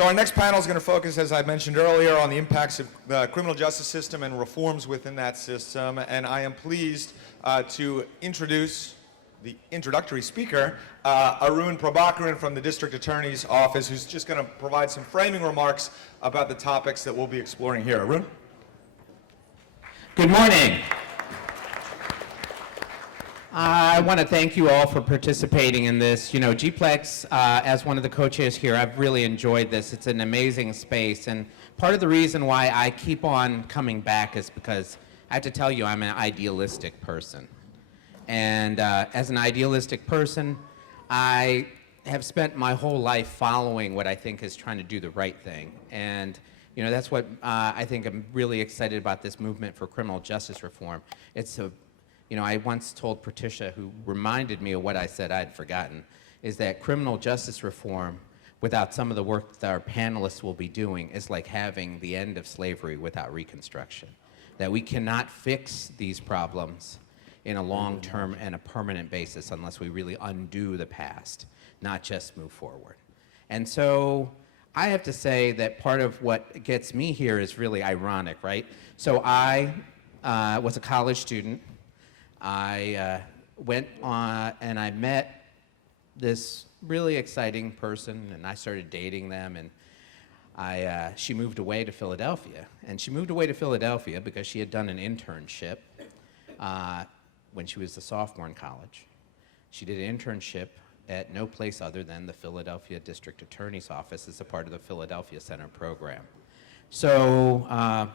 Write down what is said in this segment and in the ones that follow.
So our next panel is going to focus, as I mentioned earlier, on the impacts of the criminal justice system and reforms within that system. And I am pleased to introduce the introductory speaker, Arun Prabhakaran from the District Attorney's Office, who's just going to provide some framing remarks about the topics that we'll be exploring here. Arun? Good morning. I want to thank you all for participating in this. You know, GPLEX, as one of the co-chairs here, I've really enjoyed this. It's an amazing space, and part of the reason why I keep on coming back is because I have to tell you I'm an idealistic person. And as an idealistic person, I have spent my whole life following what I think is trying to do the right thing. And you know, that's what I think I'm really excited about this movement for criminal justice reform. You know, I once told Patricia, who reminded me of what I said I'd forgotten, is that criminal justice reform, without some of the work that our panelists will be doing, is like having the end of slavery without Reconstruction. That we cannot fix these problems in a long-term and a permanent basis unless we really undo the past, not just move forward. And so I have to say that part of what gets me here is really ironic, right? So I was a college student. I went on and I met this really exciting person, and I started dating them, and she moved away to Philadelphia. And she moved away to Philadelphia because she had done an internship when she was a sophomore in college. She did an internship at no place other than the Philadelphia District Attorney's Office as a part of the Philadelphia Center program. So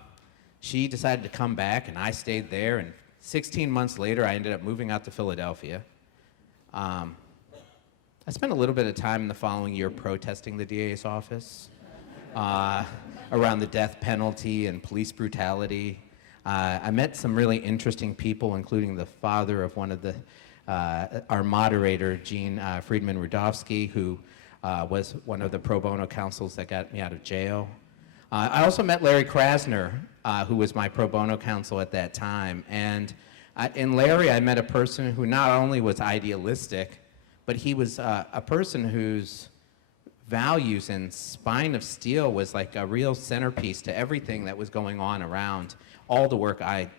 she decided to come back, and I stayed there, and 16 months later, I ended up moving out to Philadelphia. I spent a little bit of time in the following year protesting the DA's office around the death penalty and police brutality. I met some really interesting people, including the father of one of the our moderator, Friedman-Rudovsky, who was one of the pro bono counsels that got me out of jail. I also met Larry Krasner, who was my pro bono counsel at that time. And in Larry, I met a person who not only was idealistic, but he was a person whose values and spine of steel was like a real centerpiece to everything that was going on around all the work I've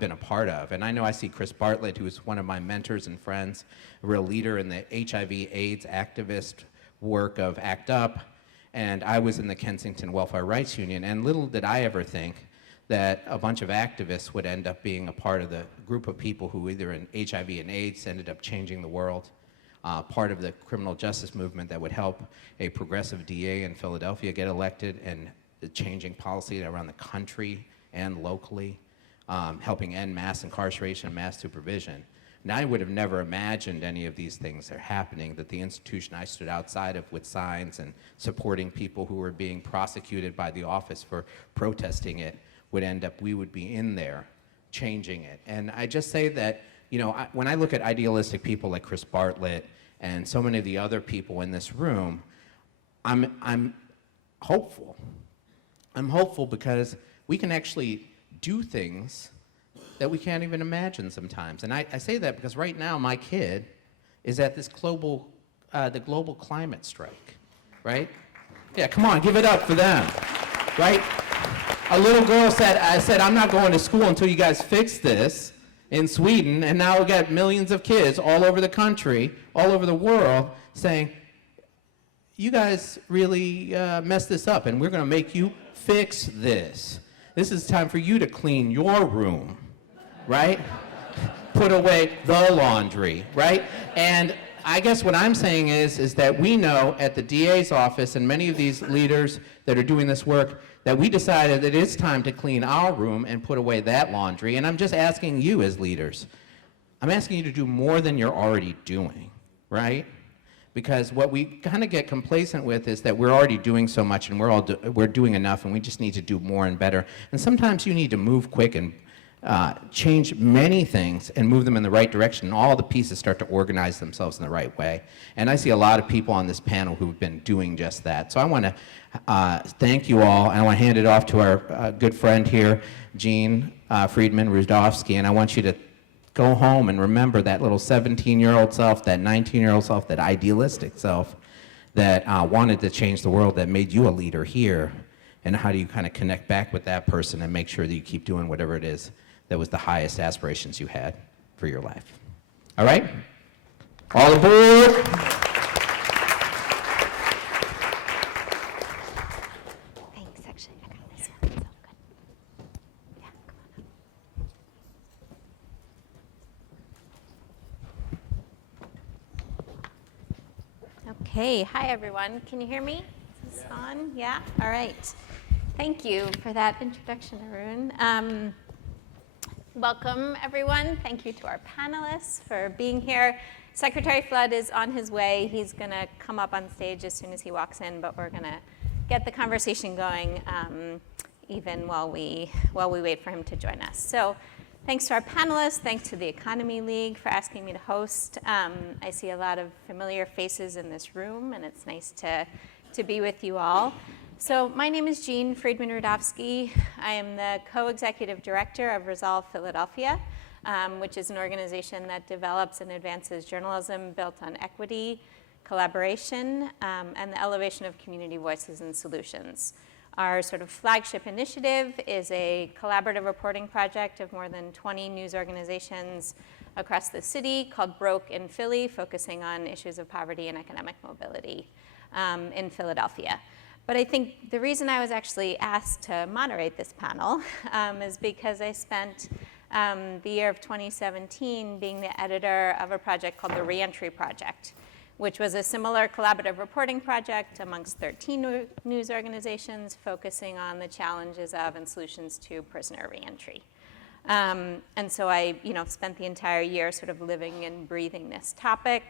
been a part of. And I know I see Chris Bartlett, who is one of my mentors and friends, a real leader in the HIV/AIDS activist work of ACT UP. And I was in the Kensington Welfare Rights Union, and little did I ever think that a bunch of activists would end up being a part of the group of people who either in HIV and AIDS ended up changing the world, part of the criminal justice movement that would help a progressive DA in Philadelphia get elected, and changing policy around the country and locally, helping end mass incarceration and mass supervision. And I would have never imagined any of these things are happening, that the institution I stood outside of with signs and supporting people who were being prosecuted by the office for protesting it would end up, we would be in there changing it. And I just say that, you know, when I look at idealistic people like Chris Bartlett and so many of the other people in this room, I'm hopeful. I'm hopeful because we can actually do things that we can't even imagine sometimes. And I say that because right now my kid is at this the global climate strike, right? Yeah, come on, give it up for them, right? A little girl said, I'm not going to school until you guys fix this in Sweden, and now we've got millions of kids all over the country, all over the world, saying, you guys really messed this up, and we're gonna make you fix this. This is time for you to clean your room, right? Put away the laundry, right? And I guess what I'm saying is that we know at the DA's office and many of these leaders that are doing this work that we decided that it's time to clean our room and put away that laundry. And I'm just asking you as leaders, I'm asking you to do more than you're already doing, right? Because what we kind of get complacent with is that we're already doing so much and we're doing enough, and we just need to do more and better. And sometimes you need to move quick and change many things and move them in the right direction, and all the pieces start to organize themselves in the right way. And I see a lot of people on this panel who've been doing just that. So I want to thank you all, and I want to hand it off to our good friend here, Friedman-Rudovsky, and I want you to go home and remember that little 17-year-old self, that 19-year-old self, that idealistic self that wanted to change the world that made you a leader here, and how do you kind of connect back with that person and make sure that you keep doing whatever it is that was the highest aspirations you had for your life. All right? All aboard! Thanks, actually, I got this one, so good. Yeah, come on up. Okay, hi everyone. Can you hear me? Is this on? Yeah? All right. Thank you for that introduction, Arun. Welcome, everyone. Thank you to our panelists for being here. Secretary Flood is on his way. He's going to come up on stage as soon as he walks in, but we're going to get the conversation going even while we wait for him to join us. So thanks to our panelists. Thanks to the Economy League for asking me to host. I see a lot of familiar faces in this room, and it's nice to be with you all. So my name is Jean Friedman-Rudovsky. I am the co-executive director of Resolve Philadelphia, which is an organization that develops and advances journalism built on equity, collaboration, and the elevation of community voices and solutions. Our sort of flagship initiative is a collaborative reporting project of more than 20 news organizations across the city called Broke in Philly, focusing on issues of poverty and economic mobility in Philadelphia. But I think the reason I was actually asked to moderate this panel is because I spent the year of 2017 being the editor of a project called the Reentry Project, which was a similar collaborative reporting project amongst 13 news organizations focusing on the challenges of and solutions to prisoner reentry. And so I spent the entire year sort of living and breathing this topic.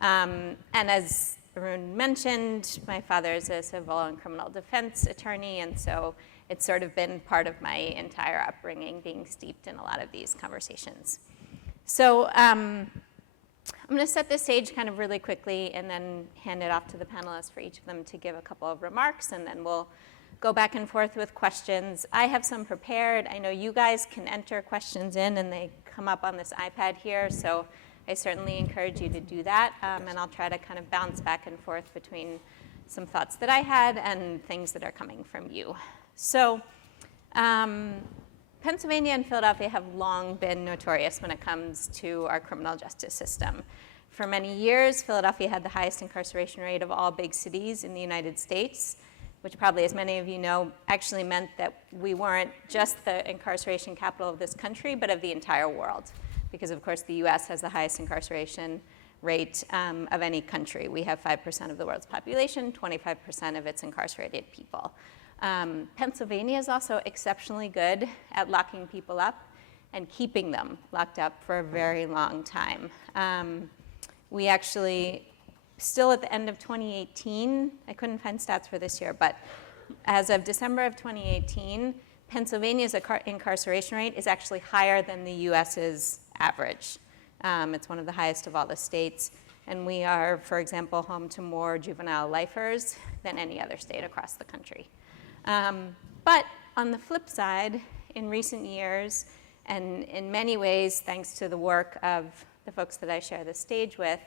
And as Arun mentioned, my father is a civil and criminal defense attorney, and so it's sort of been part of my entire upbringing, being steeped in a lot of these conversations. So I'm going to set the stage kind of really quickly and then hand it off to the panelists for each of them to give a couple of remarks, and then we'll go back and forth with questions. I have some prepared. I know you guys can enter questions in, and they come up on this iPad here, so I certainly encourage you to do that, and I'll try to kind of bounce back and forth between some thoughts that I had and things that are coming from you. So Pennsylvania and Philadelphia have long been notorious when it comes to our criminal justice system. For many years, Philadelphia had the highest incarceration rate of all big cities in the United States, which probably, as many of you know, actually meant that we weren't just the incarceration capital of this country, but of the entire world. Because, of course, the US has the highest incarceration rate of any country. We have 5% of the world's population, 25% of its incarcerated people. Pennsylvania is also exceptionally good at locking people up and keeping them locked up for a very long time. We actually, still at the end of 2018, I couldn't find stats for this year, but as of December of 2018, Pennsylvania's incarceration rate is actually higher than the US's average. It's one of the highest of all the states, and we are, for example, home to more juvenile lifers than any other state across the country. But on the flip side, in recent years, and in many ways thanks to the work of the folks that I share the stage with,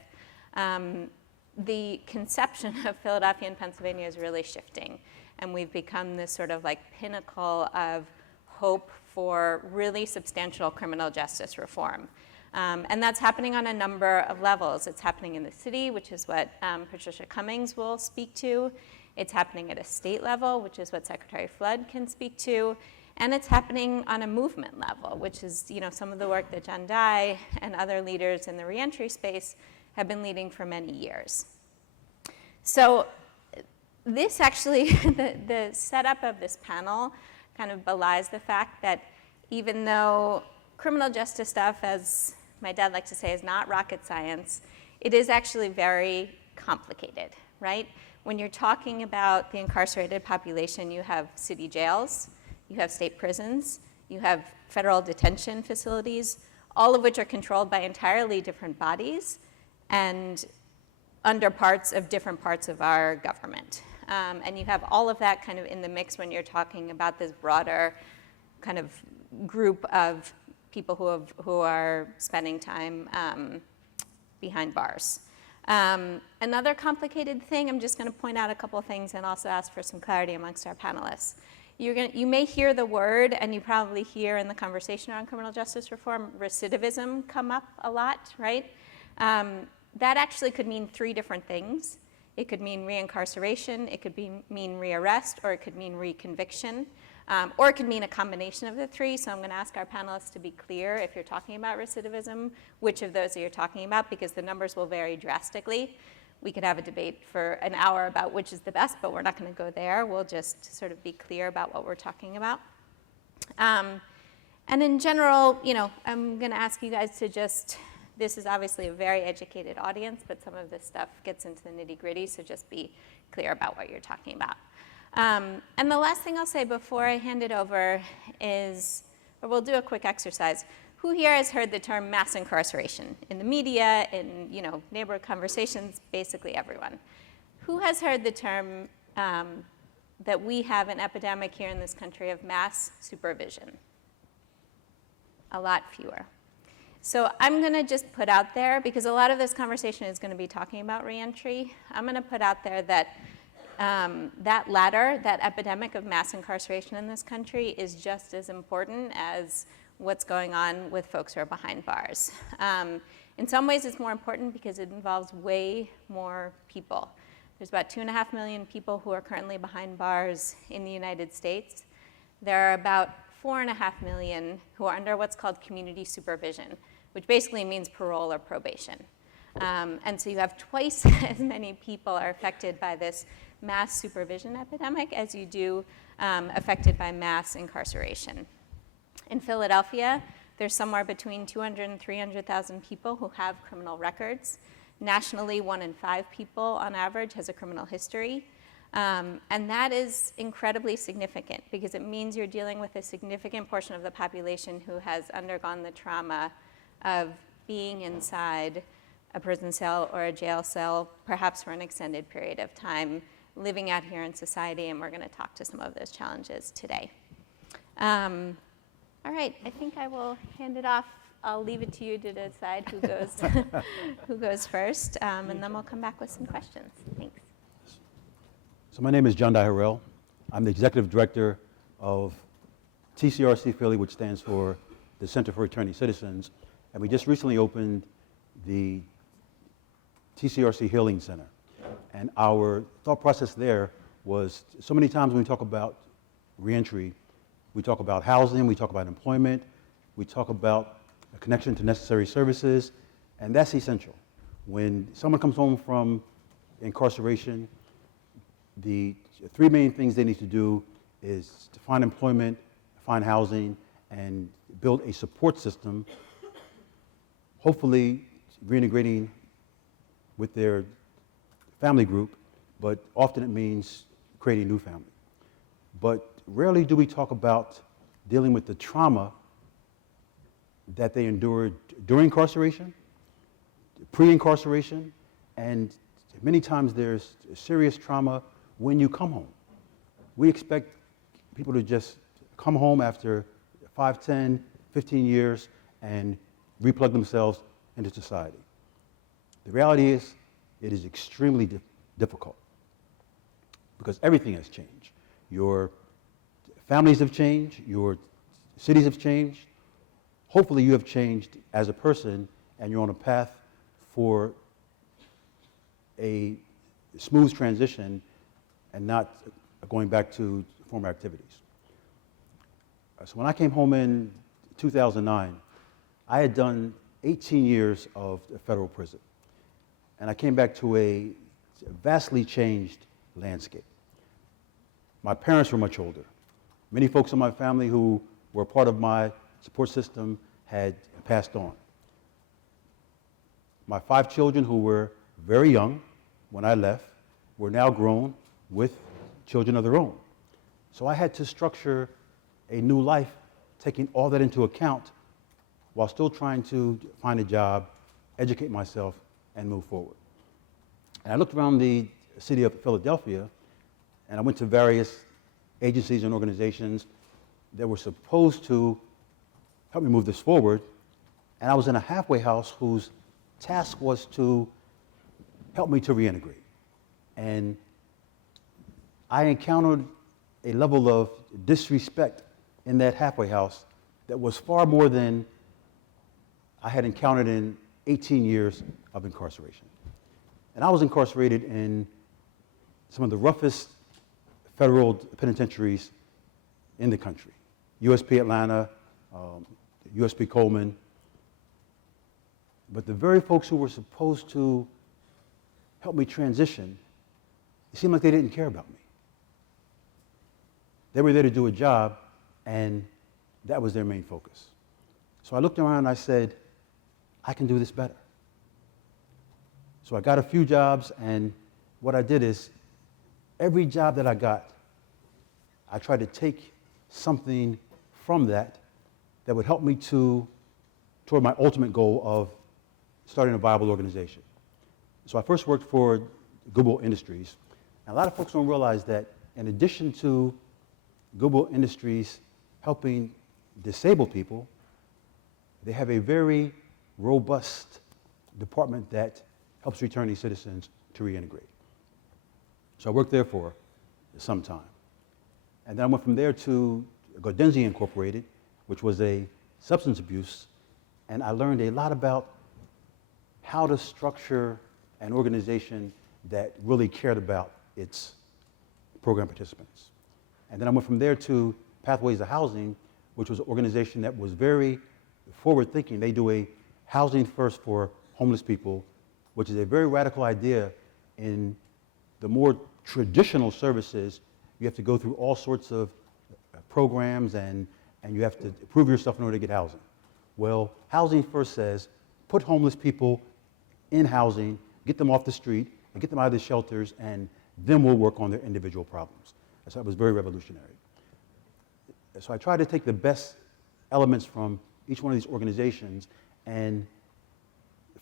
the conception of Philadelphia and Pennsylvania is really shifting, and we've become this sort of like pinnacle of hope for really substantial criminal justice reform. And that's happening on a number of levels. It's happening in the city, which is what Patricia Cummings will speak to. It's happening at a state level, which is what Secretary Flood can speak to. And it's happening on a movement level, which is some of the work that Jondhi and other leaders in the reentry space have been leading for many years. So this actually, the setup of this panel kind of belies the fact that even though criminal justice stuff, as my dad likes to say, is not rocket science, it is actually very complicated, right? When you're talking about the incarcerated population, you have city jails, you have state prisons, you have federal detention facilities, all of which are controlled by entirely different bodies and under different parts of our government. And you have all of that kind of in the mix when you're talking about this broader kind of group of people who are spending time behind bars. Another complicated thing, I'm just going to point out a couple things and also ask for some clarity amongst our panelists. You may hear the word, and you probably hear in the conversation around criminal justice reform, recidivism come up a lot, right? That actually could mean three different things. It could mean reincarceration, it could mean rearrest, or it could mean reconviction, or it could mean a combination of the three. So I'm going to ask our panelists to be clear if you're talking about recidivism, which of those are you talking about, because the numbers will vary drastically. We could have a debate for an hour about which is the best, but we're not going to go there. We'll just sort of be clear about what we're talking about. And in general, I'm going to ask you guys to just, this is obviously a very educated audience, but some of this stuff gets into the nitty-gritty, so just be clear about what you're talking about. And the last thing I'll say before I hand it over is, or we'll do a quick exercise. Who here has heard the term mass incarceration? In the media, in neighborhood conversations, basically everyone. Who has heard the term that we have an epidemic here in this country of mass supervision? A lot fewer. So I'm going to just put out there, because a lot of this conversation is going to be talking about reentry, I'm going to put out there that that latter, that epidemic of mass incarceration in this country is just as important as what's going on with folks who are behind bars. In some ways it's more important because it involves way more people. There's about 2.5 million people who are currently behind bars in the United States. There are about 4.5 million who are under what's called community supervision, which basically means parole or probation. And so you have twice as many people are affected by this mass supervision epidemic as you do affected by mass incarceration. In Philadelphia, there's somewhere between 200,000 and 300,000 people who have criminal records. Nationally, 1 in 5 people on average has a criminal history. And that is incredibly significant because it means you're dealing with a significant portion of the population who has undergone the trauma of being inside a prison cell or a jail cell, perhaps for an extended period of time, living out here in society, and we're going to talk to some of those challenges today. All right, I think I will hand it off. I'll leave it to you to decide who goes, who goes first, and then we'll come back with some questions. Thanks. So my name is Jondhi Harrell. I'm the executive director of TCRC Philly, which stands for the Center for Returning Citizens, and we just recently opened the TCRC Healing Center. And our thought process there was, so many times when we talk about reentry, we talk about housing, we talk about employment, we talk about a connection to necessary services, and that's essential. When someone comes home from incarceration, the three main things they need to do is to find employment, find housing, and build a support system, hopefully reintegrating with their family group, but often it means creating a new family. But rarely do we talk about dealing with the trauma that they endured during incarceration, pre-incarceration, and many times there's serious trauma when you come home. We expect people to just come home after 5, 10, 15 years and replug themselves into society. The reality is, it is extremely difficult because everything has changed. Your families have changed, your cities have changed. Hopefully you have changed as a person and you're on a path for a smooth transition and not going back to former activities. So when I came home in 2009, I had done 18 years of federal prison. And I came back to a vastly changed landscape. My parents were much older. Many folks in my family who were part of my support system had passed on. My 5 children who were very young when I left were now grown with children of their own. So I had to structure a new life, taking all that into account while still trying to find a job, educate myself, and move forward. And I looked around the city of Philadelphia, and I went to various agencies and organizations that were supposed to help me move this forward. And I was in a halfway house whose task was to helped me to reintegrate. And I encountered a level of disrespect in that halfway house that was far more than I had encountered in 18 years of incarceration. And I was incarcerated in some of the roughest federal penitentiaries in the country. USP Atlanta, USP Coleman. But the very folks who were supposed to help me transition, it seemed like they didn't care about me. They were there to do a job, and that was their main focus. So I looked around and I said, I can do this better. So I got a few jobs, and what I did is, every job that I got, I tried to take something from that that would help me toward my ultimate goal of starting a viable organization. So I first worked for Goodwill Industries. And a lot of folks don't realize that in addition to Goodwill Industries helping disabled people, they have a very robust department that helps returning citizens to reintegrate. So I worked there for some time. And then I went from there to Gaudenzi Incorporated, which was a substance abuse, and I learned a lot about how to structure an organization that really cared about its program participants. And then I went from there to Pathways to Housing, which was an organization that was very forward-thinking. They do a housing first for homeless people, which is a very radical idea. In the more traditional services, you have to go through all sorts of programs and you have to prove yourself in order to get housing. Well, Housing First says, put homeless people in housing, get them off the street, and get them out of the shelters, and then we'll work on their individual problems. So that was very revolutionary. So I tried to take the best elements from each one of these organizations and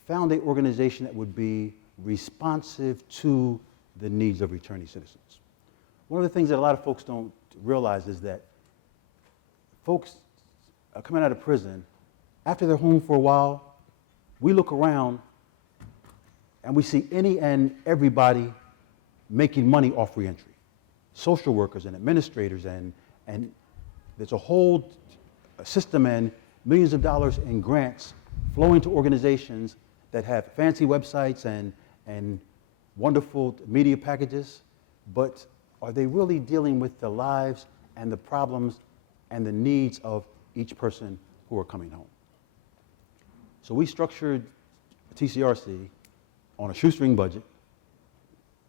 found an organization that would be responsive to the needs of returning citizens. One of the things that a lot of folks don't realize is that folks coming out of prison, after they're home for a while, we look around and we see any and everybody making money off reentry. Social workers and administrators, and there's a whole system and millions of dollars in grants flowing to organizations that have fancy websites and wonderful media packages, but are they really dealing with the lives and the problems and the needs of each person who are coming home? So we structured TCRC on a shoestring budget,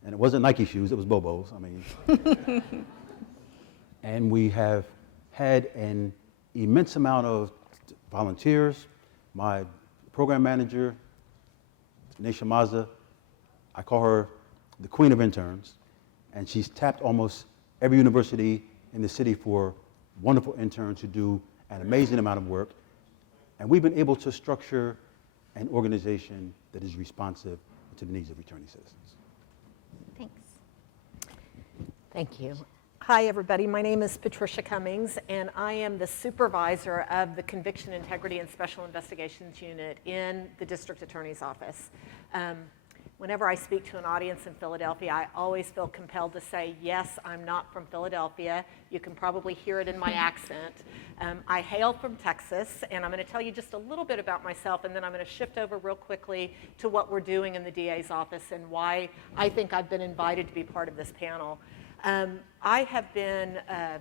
and it wasn't Nike shoes, it was Bobos, I mean. And we have had an immense amount of volunteers. My program manager, Nisha Maza, I call her the queen of interns, and she's tapped almost every university in the city for wonderful interns who do an amazing amount of work. And we've been able to structure an organization that is responsive to the needs of returning citizens. Thanks. Thank you. Hi, everybody. My name is Patricia Cummings, and I am the supervisor of the Conviction, Integrity, and Special Investigations Unit in the District Attorney's Office. Whenever I speak to an audience in Philadelphia, I always feel compelled to say, yes, I'm not from Philadelphia. You can probably hear it in my accent. I hail from Texas, and I'm going to tell you just a little bit about myself, and then I'm going to shift over real quickly to what we're doing in the DA's office and why I think I've been invited to be part of this panel. I have been a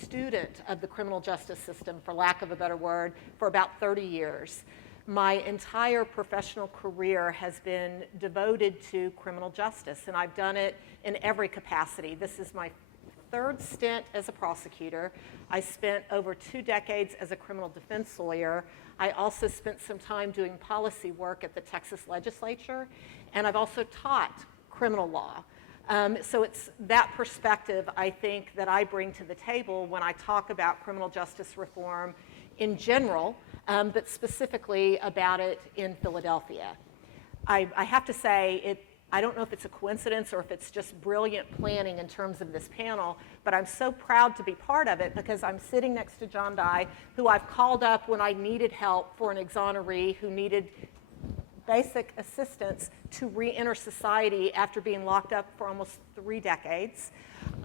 student of the criminal justice system, for lack of a better word, for about 30 years. My entire professional career has been devoted to criminal justice, and I've done it in every capacity. This is my third stint as a prosecutor. I spent over 2 decades as a criminal defense lawyer. I also spent some time doing policy work at the Texas legislature, and I've also taught criminal law. So it's that perspective, I think, that I bring to the table when I talk about criminal justice reform in general, but specifically about it in Philadelphia. I have to say, I don't know if it's a coincidence or if it's just brilliant planning in terms of this panel, but I'm so proud to be part of it because I'm sitting next to Jondhi, who I've called up when I needed help for an exoneree who needed basic assistance to re-enter society after being locked up for almost 3 decades.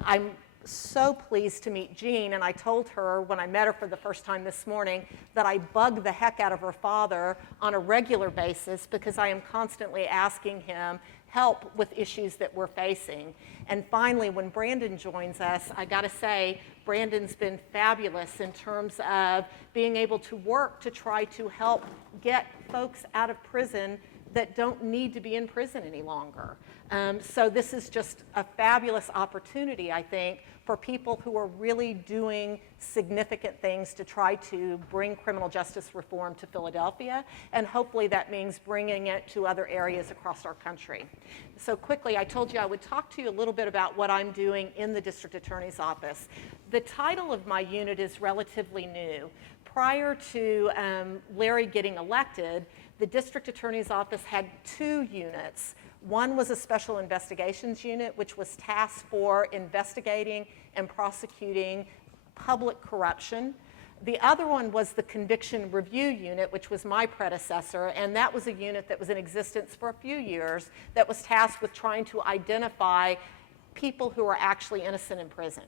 I'm so pleased to meet Jean, and I told her when I met her for the first time this morning that I bug the heck out of her father on a regular basis because I am constantly asking him help with issues that we're facing. And finally, when Brandon joins us, I gotta say, Brandon's been fabulous in terms of being able to work to try to help get folks out of prison that don't need to be in prison any longer. So this is just a fabulous opportunity, I think, for people who are really doing significant things to try to bring criminal justice reform to Philadelphia, and hopefully that means bringing it to other areas across our country. So quickly, I told you I would talk to you a little bit about what I'm doing in the District Attorney's Office. The title of my unit is relatively new. Prior to Larry getting elected, the District Attorney's Office had 2 units. One was a Special Investigations Unit, which was tasked for investigating and prosecuting public corruption. The other one was the Conviction Review Unit, which was my predecessor, and that was a unit that was in existence for a few years that was tasked with trying to identify people who are actually innocent in prison.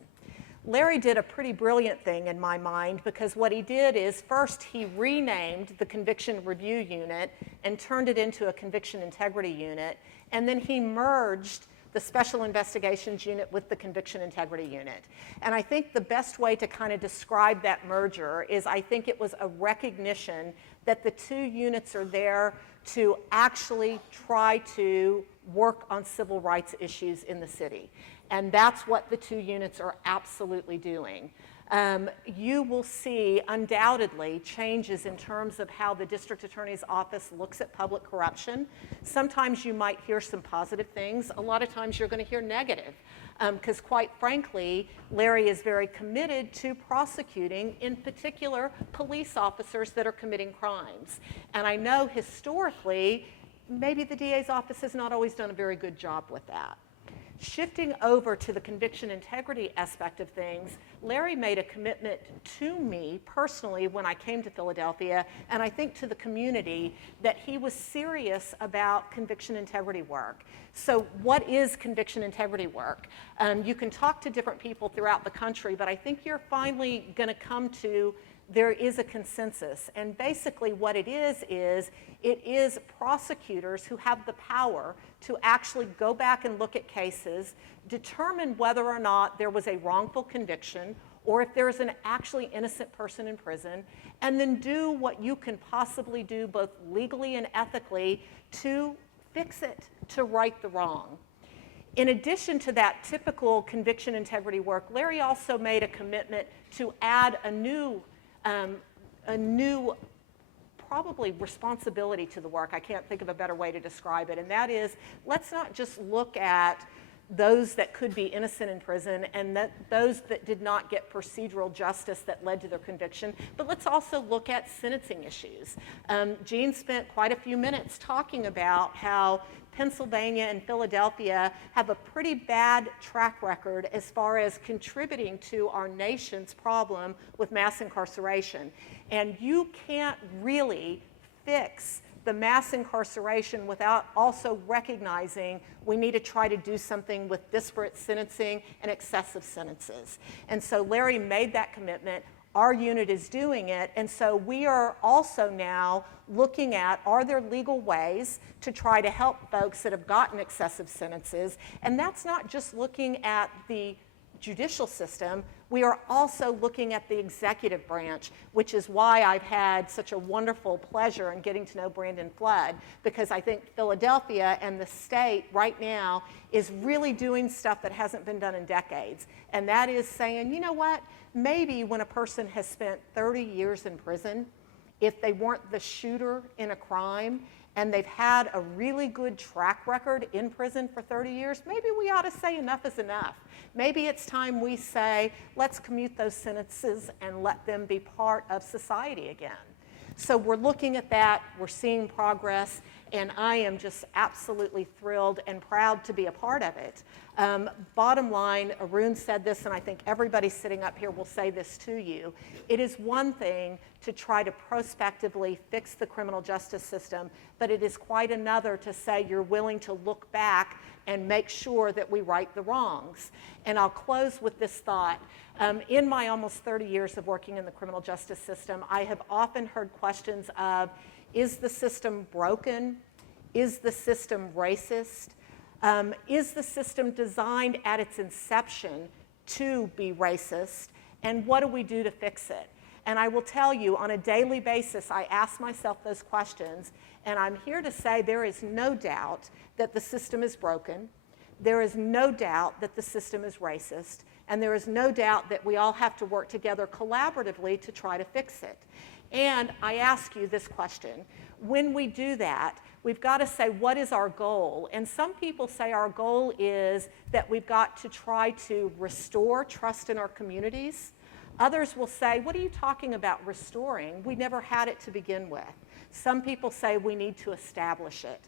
Larry did a pretty brilliant thing in my mind, because what he did is first he renamed the Conviction Review Unit and turned it into a Conviction Integrity Unit, and then he merged the Special Investigations Unit with the Conviction Integrity Unit. And I think the best way to kind of describe that merger is I think it was a recognition that the 2 units are there to actually try to work on civil rights issues in the city. And that's what the 2 units are absolutely doing. You will see undoubtedly changes in terms of how the District Attorney's Office looks at public corruption. Sometimes you might hear some positive things. A lot of times you're going to hear negative. Because quite frankly, Larry is very committed to prosecuting, in particular, police officers that are committing crimes. And I know historically, maybe the DA's office has not always done a very good job with that. Shifting over to the conviction integrity aspect of things, Larry made a commitment to me personally when I came to Philadelphia, and I think to the community, that he was serious about conviction integrity work. So what is conviction integrity work? You can talk to different people throughout the country, but I think you're finally going to come to there is a consensus. And basically what it is prosecutors who have the power to actually go back and look at cases, determine whether or not there was a wrongful conviction, or if there's an actually innocent person in prison, and then do what you can possibly do both legally and ethically to fix it, to right the wrong. In addition to that typical conviction integrity work, Larry also made a commitment to add a new probably responsibility to the work. I can't think of a better way to describe it, and that is, let's not just look at those that could be innocent in prison and those that did not get procedural justice that led to their conviction, but let's also look at sentencing issues. Jean spent quite a few minutes talking about how Pennsylvania and Philadelphia have a pretty bad track record as far as contributing to our nation's problem with mass incarceration. And you can't really fix the mass incarceration without also recognizing we need to try to do something with disparate sentencing and excessive sentences. And so Larry made that commitment. Our unit is doing it, and so we are also now looking at, are there legal ways to try to help folks that have gotten excessive sentences? And that's not just looking at the judicial system, we are also looking at the executive branch, which is why I've had such a wonderful pleasure in getting to know Brandon Flood, because I think Philadelphia and the state right now is really doing stuff that hasn't been done in decades. And that is saying, you know what, maybe when a person has spent 30 years in prison, if they weren't the shooter in a crime, and they've had a really good track record in prison for 30 years, maybe we ought to say enough is enough. Maybe it's time we say, let's commute those sentences and let them be part of society again. So we're looking at that, we're seeing progress, and I am just absolutely thrilled and proud to be a part of it. Bottom line, Arun said this, and I think everybody sitting up here will say this to you. It is one thing to try to prospectively fix the criminal justice system, but it is quite another to say you're willing to look back and make sure that we right the wrongs. And I'll close with this thought. In my almost 30 years of working in the criminal justice system, I have often heard questions of, is the system broken? Is the system racist? Is the system designed at its inception to be racist? And what do we do to fix it? And I will tell you, on a daily basis, I ask myself those questions, and I'm here to say there is no doubt that the system is broken. There is no doubt that the system is racist, and there is no doubt that we all have to work together collaboratively to try to fix it. And I ask you this question. When we do that, we've got to say, what is our goal? And some people say our goal is that we've got to try to restore trust in our communities. Others will say, what are you talking about restoring? We never had it to begin with. Some people say we need to establish it.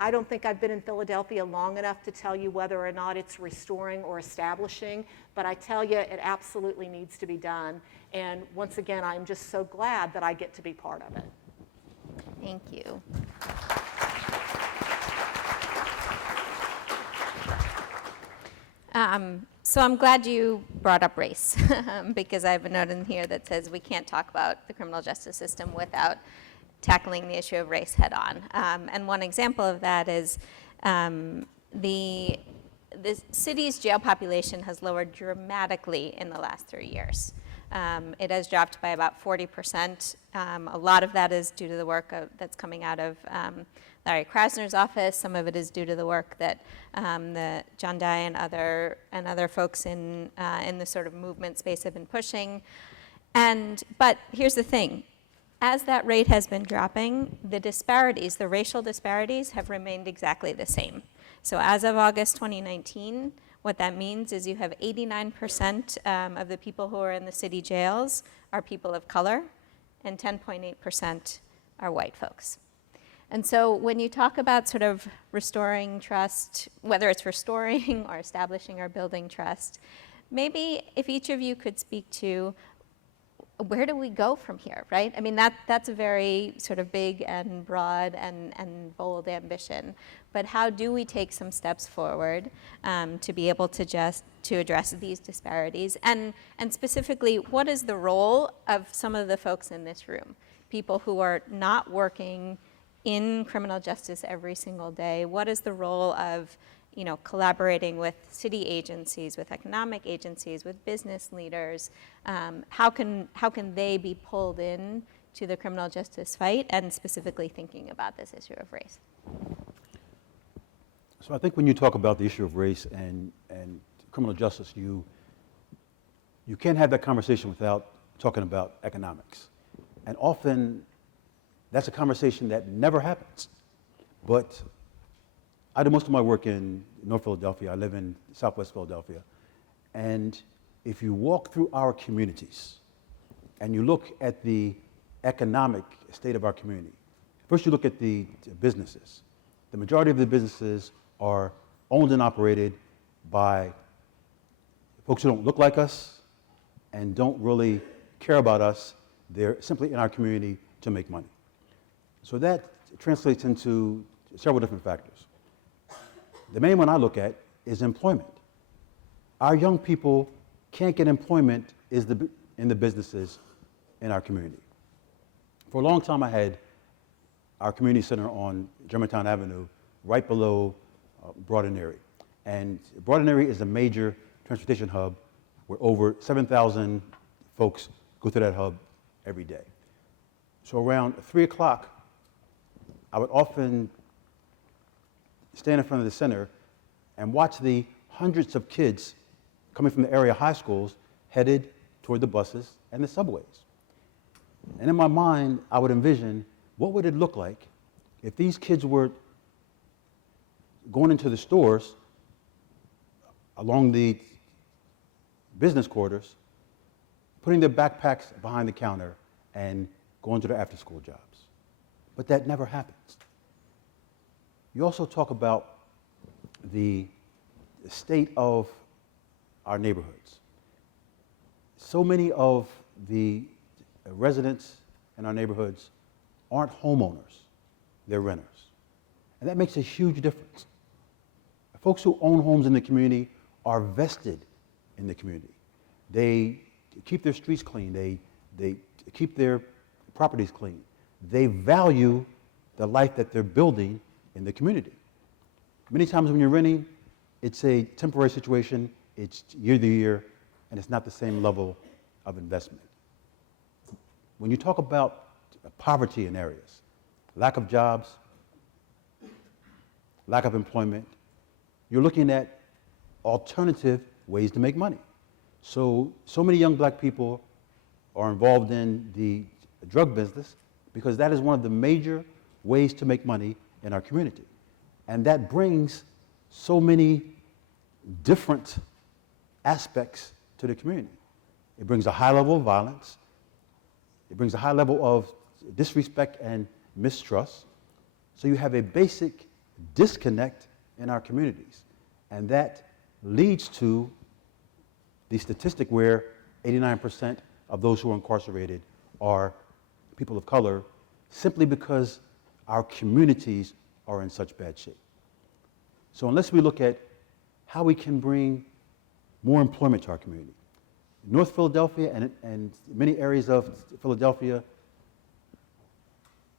I don't think I've been in Philadelphia long enough to tell you whether or not it's restoring or establishing, but I tell you it absolutely needs to be done. And once again, I'm just so glad that I get to be part of it. Thank you. So I'm glad you brought up race because I have a note in here that says we can't talk about the criminal justice system without tackling the issue of race head on. And one example of that is the city's jail population has lowered dramatically in the last 3 years. It has dropped by about 40%. A lot of that is due to the work that's coming out of Larry Krasner's office. Some of it is due to the work that the Jondhi and other folks in the sort of movement space have been pushing. But here's the thing. As that rate has been dropping, the disparities, the racial disparities, have remained exactly the same. So as of August 2019, what that means is you have 89% of the people who are in the city jails are people of color, and 10.8% are white folks. And so when you talk about sort of restoring trust, whether it's restoring or establishing or building trust, maybe if each of you could speak to where do we go from here, right? I mean, that's a very sort of big and broad and bold ambition. But how do we take some steps forward to be able to address these disparities? And specifically, what is the role of some of the folks in this room? People who are not working in criminal justice every single day. What is the role of collaborating with city agencies, with economic agencies, with business leaders? How can they be pulled in to the criminal justice fight, and specifically thinking about this issue of race? So I think when you talk about the issue of race and criminal justice, you can't have that conversation without talking about economics. And often that's a conversation that never happens. But I do most of my work in North Philadelphia. I live in Southwest Philadelphia. And if you walk through our communities and you look at the economic state of our community, first you look at the businesses. The majority of the businesses are owned and operated by folks who don't look like us and don't really care about us. They're simply in our community to make money. So that translates into several different factors. The main one I look at is employment. Our young people can't get employment in the businesses in our community. For a long time, I had our community center on Germantown Avenue, right below Broad and Erie. And Broad and Erie is a major transportation hub where over 7,000 folks go through that hub every day. So around 3 o'clock, I would often stand in front of the center and watch the hundreds of kids coming from the area high schools headed toward the buses and the subways. And in my mind, I would envision, what would it look like if these kids were going into the stores along the business quarters, putting their backpacks behind the counter and going to their after-school jobs. But that never happens. You also talk about the state of our neighborhoods. So many of the residents in our neighborhoods aren't homeowners, they're renters. And that makes a huge difference. Folks who own homes in the community are vested in the community. They keep their streets clean, they keep their properties clean. They value the life that they're building in the community. Many times when you're renting, it's a temporary situation, it's year to year, and it's not the same level of investment. When you talk about poverty in areas, lack of jobs, lack of employment, you're looking at alternative ways to make money. So many young black people are involved in the drug business because that is one of the major ways to make money in our community. And that brings so many different aspects to the community. It brings a high level of violence. It brings a high level of disrespect and mistrust. So you have a basic disconnect in our communities. And that leads to the statistic where 89% of those who are incarcerated are people of color simply because our communities are in such bad shape. So unless we look at how we can bring more employment to our community, North Philadelphia and many areas of Philadelphia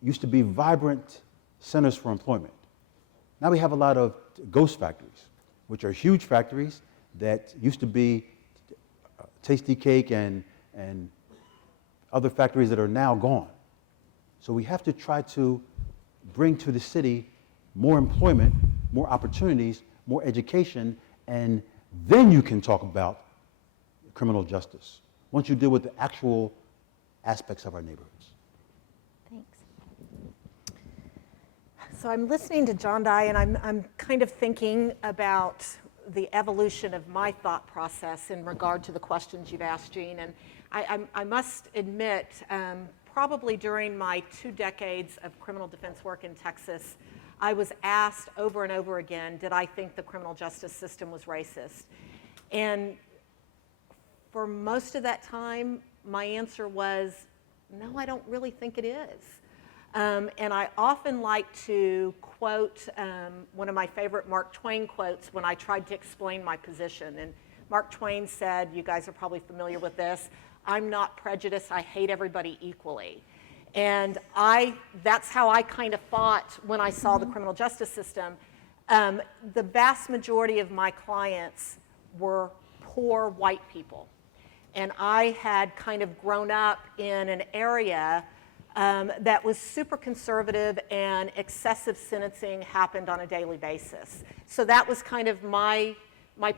used to be vibrant centers for employment. Now we have a lot of ghost factories, which are huge factories that used to be Tasty Cake and other factories that are now gone. So we have to try to bring to the city more employment, more opportunities, more education, and then you can talk about criminal justice, once you deal with the actual aspects of our neighborhoods. Thanks. So I'm listening to Jondhi, and I'm kind of thinking about the evolution of my thought process in regard to the questions you've asked, Jean. And I must admit, probably during my 2 decades of criminal defense work in Texas, I was asked over and over again, did I think the criminal justice system was racist? And for most of that time, my answer was, no, I don't really think it is. And I often like to quote one of my favorite Mark Twain quotes when I tried to explain my position. And Mark Twain said, you guys are probably familiar with this, I'm not prejudiced, I hate everybody equally. And that's how I kind of thought when I saw the criminal justice system. The vast majority of my clients were poor white people. And I had kind of grown up in an area that was super conservative, and excessive sentencing happened on a daily basis. So that was kind of my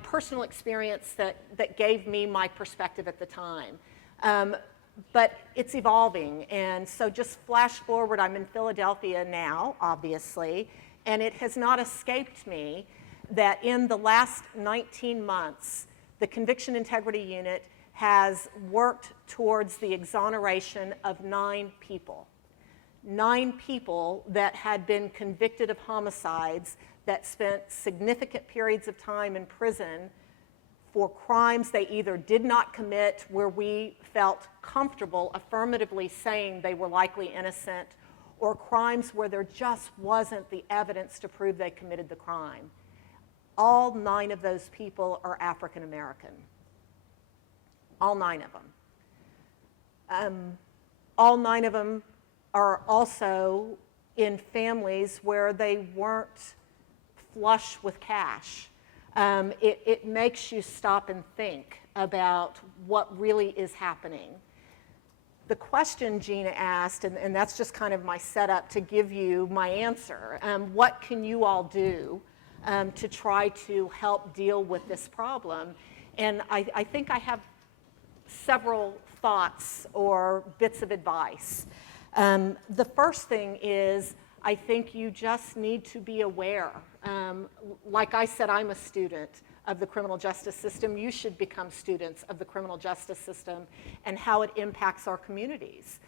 personal experience that gave me my perspective at the time. But it's evolving, and so just flash forward, I'm in Philadelphia now, obviously, and it has not escaped me that in the last 19 months, the Conviction Integrity Unit has worked towards the exoneration of 9 people. 9 people that had been convicted of homicides that spent significant periods of time in prison for crimes they either did not commit, where we felt comfortable affirmatively saying they were likely innocent, or crimes where there just wasn't the evidence to prove they committed the crime. All 9 of those people are African American. All 9 of them. All 9 of them are also in families where they weren't flush with cash. It makes you stop and think about what really is happening. The question Gina asked, and that's just kind of my setup to give you my answer, what can you all do to try to help deal with this problem? And I think I have several thoughts or bits of advice. The first thing is, I think you just need to be aware. Like I said, I'm a student of the criminal justice system. You should become students of the criminal justice system and how it impacts our communities.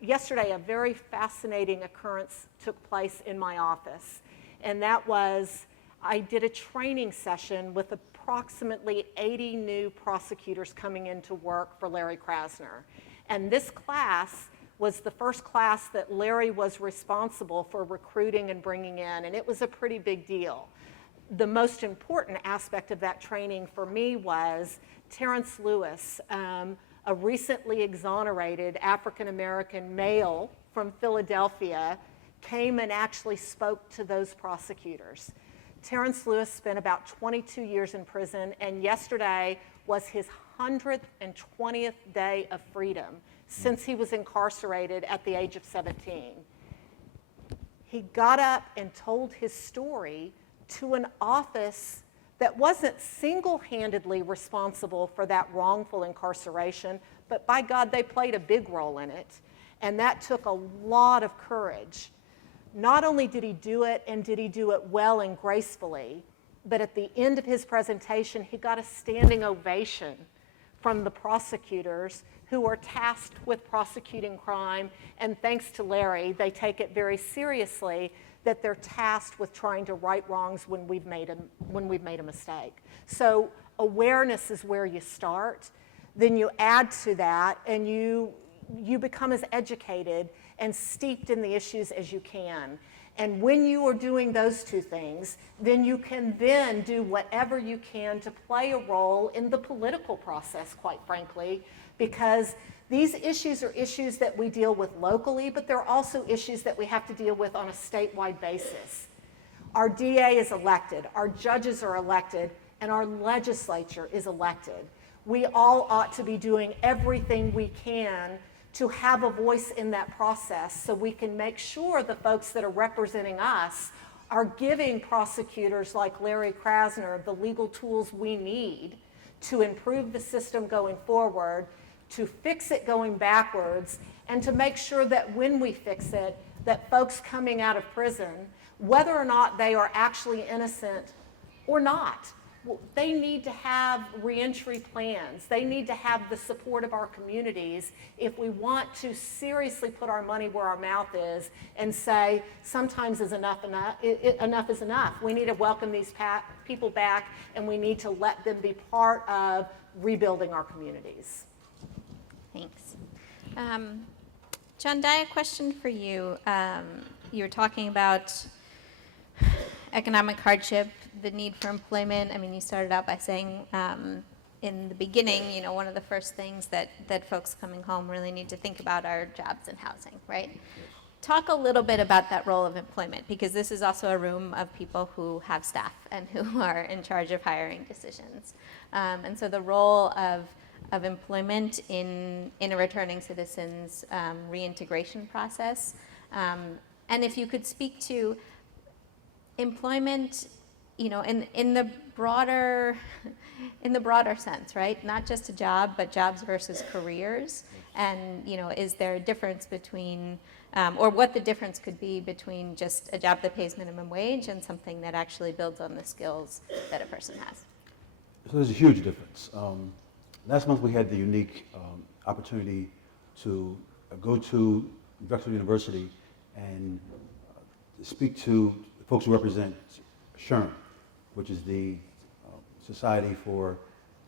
Yesterday, a very fascinating occurrence took place in my office. and that was I did a training session with approximately 80 new prosecutors coming into work for Larry Krasner. And this class was the first class that Larry was responsible for recruiting and bringing in, and it was a pretty big deal. The most important aspect of that training for me was Terrence Lewis, a recently exonerated African-American male from Philadelphia, came and actually spoke to those prosecutors. Terrence Lewis spent about 22 years in prison, and yesterday was his 120th day of freedom since he was incarcerated at the age of 17. He got up and told his story to an office that wasn't single-handedly responsible for that wrongful incarceration, but by God, they played a big role in it, and that took a lot of courage. Not only did he do it, and did he do it well and gracefully, but at the end of his presentation, he got a standing ovation from the prosecutors who were tasked with prosecuting crime, and thanks to Larry, they take it very seriously that they're tasked with trying to right wrongs when we've made a mistake. So awareness is where you start. Then you add to that, and you become as educated and steeped in the issues as you can. And when you are doing those two things, then you can then do whatever you can to play a role in the political process, quite frankly, because these issues are issues that we deal with locally, but they're also issues that we have to deal with on a statewide basis. Our DA is elected, our judges are elected, and our legislature is elected. We all ought to be doing everything we can to have a voice in that process so we can make sure the folks that are representing us are giving prosecutors like Larry Krasner the legal tools we need to improve the system going forward, to fix it going backwards, and to make sure that when we fix it, that folks coming out of prison, whether or not they are actually innocent or not, they need to have reentry plans. They need to have the support of our communities if we want to seriously put our money where our mouth is and say, sometimes is enough is enough. We need to welcome these people back, and we need to let them be part of rebuilding our communities. Thanks. Jondhi, a question for you. You were talking about economic hardship, the need for employment. I mean, you started out by saying in the beginning, you know, one of the first things that folks coming home really need to think about are jobs and housing, right? Yes. Talk a little bit about that role of employment, because this is also a room of people who have staff and who are in charge of hiring decisions. And so the role of employment in a returning citizen's reintegration process. And if you could speak to employment, you know, in the broader sense, right? Not just a job, but jobs versus careers. And, you know, is there a difference between, or what the difference could be between just a job that pays minimum wage and something that actually builds on the skills that a person has? So there's a huge difference. Last month we had the unique opportunity to go to Drexel University and speak to folks who represent SHRM, which is the Society for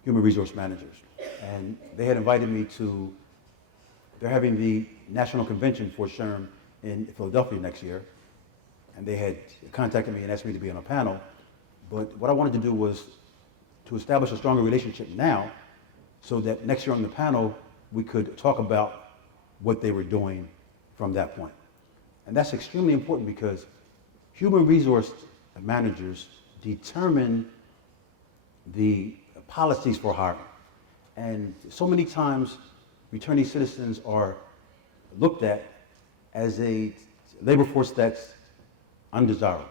Human Resource Managers. And they had invited me to, they're having the national convention for SHRM in Philadelphia next year. And they had contacted me and asked me to be on a panel. But what I wanted to do was to establish a stronger relationship now so that next year on the panel, we could talk about what they were doing from that point. And that's extremely important because human resource managers determine the policies for hiring. And so many times, returning citizens are looked at as a labor force that's undesirable.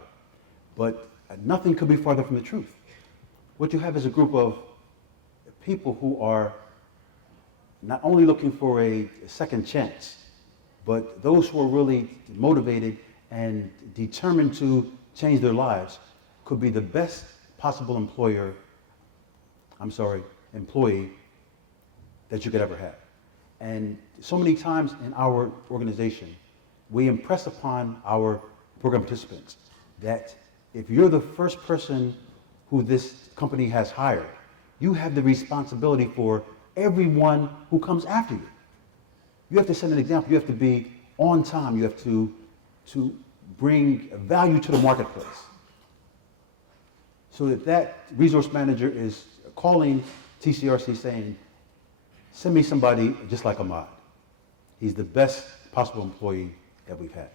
But nothing could be farther from the truth. What you have is a group of people who are not only looking for a second chance, but those who are really motivated and determined to change their lives could be the best possible employee that you could ever have. And so many times in our organization, we impress upon our program participants that if you're the first person who this company has hired, you have the responsibility for everyone who comes after you. You have to set an example. You have to be on time. You have to bring value to the marketplace. So that resource manager is calling TCRC saying, send me somebody just like Ahmad. He's the best possible employee that we've had.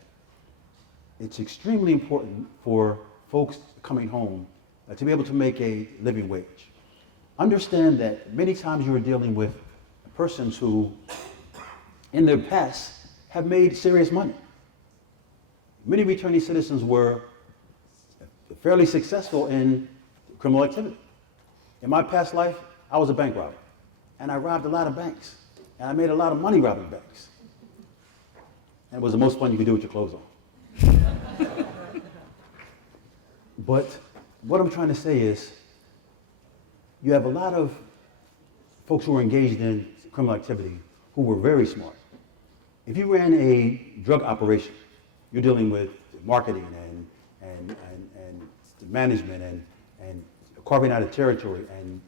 It's extremely important for folks coming home to be able to make a living wage. Understand that many times you are dealing with persons who, in their past, have made serious money. Many returning citizens were fairly successful in criminal activity. In my past life, I was a bank robber, and I robbed a lot of banks, and I made a lot of money robbing banks. And it was the most fun you could do with your clothes on. But what I'm trying to say is, you have a lot of folks who are engaged in criminal activity who were very smart. If you ran a drug operation, you're dealing with marketing and management and carving out a territory and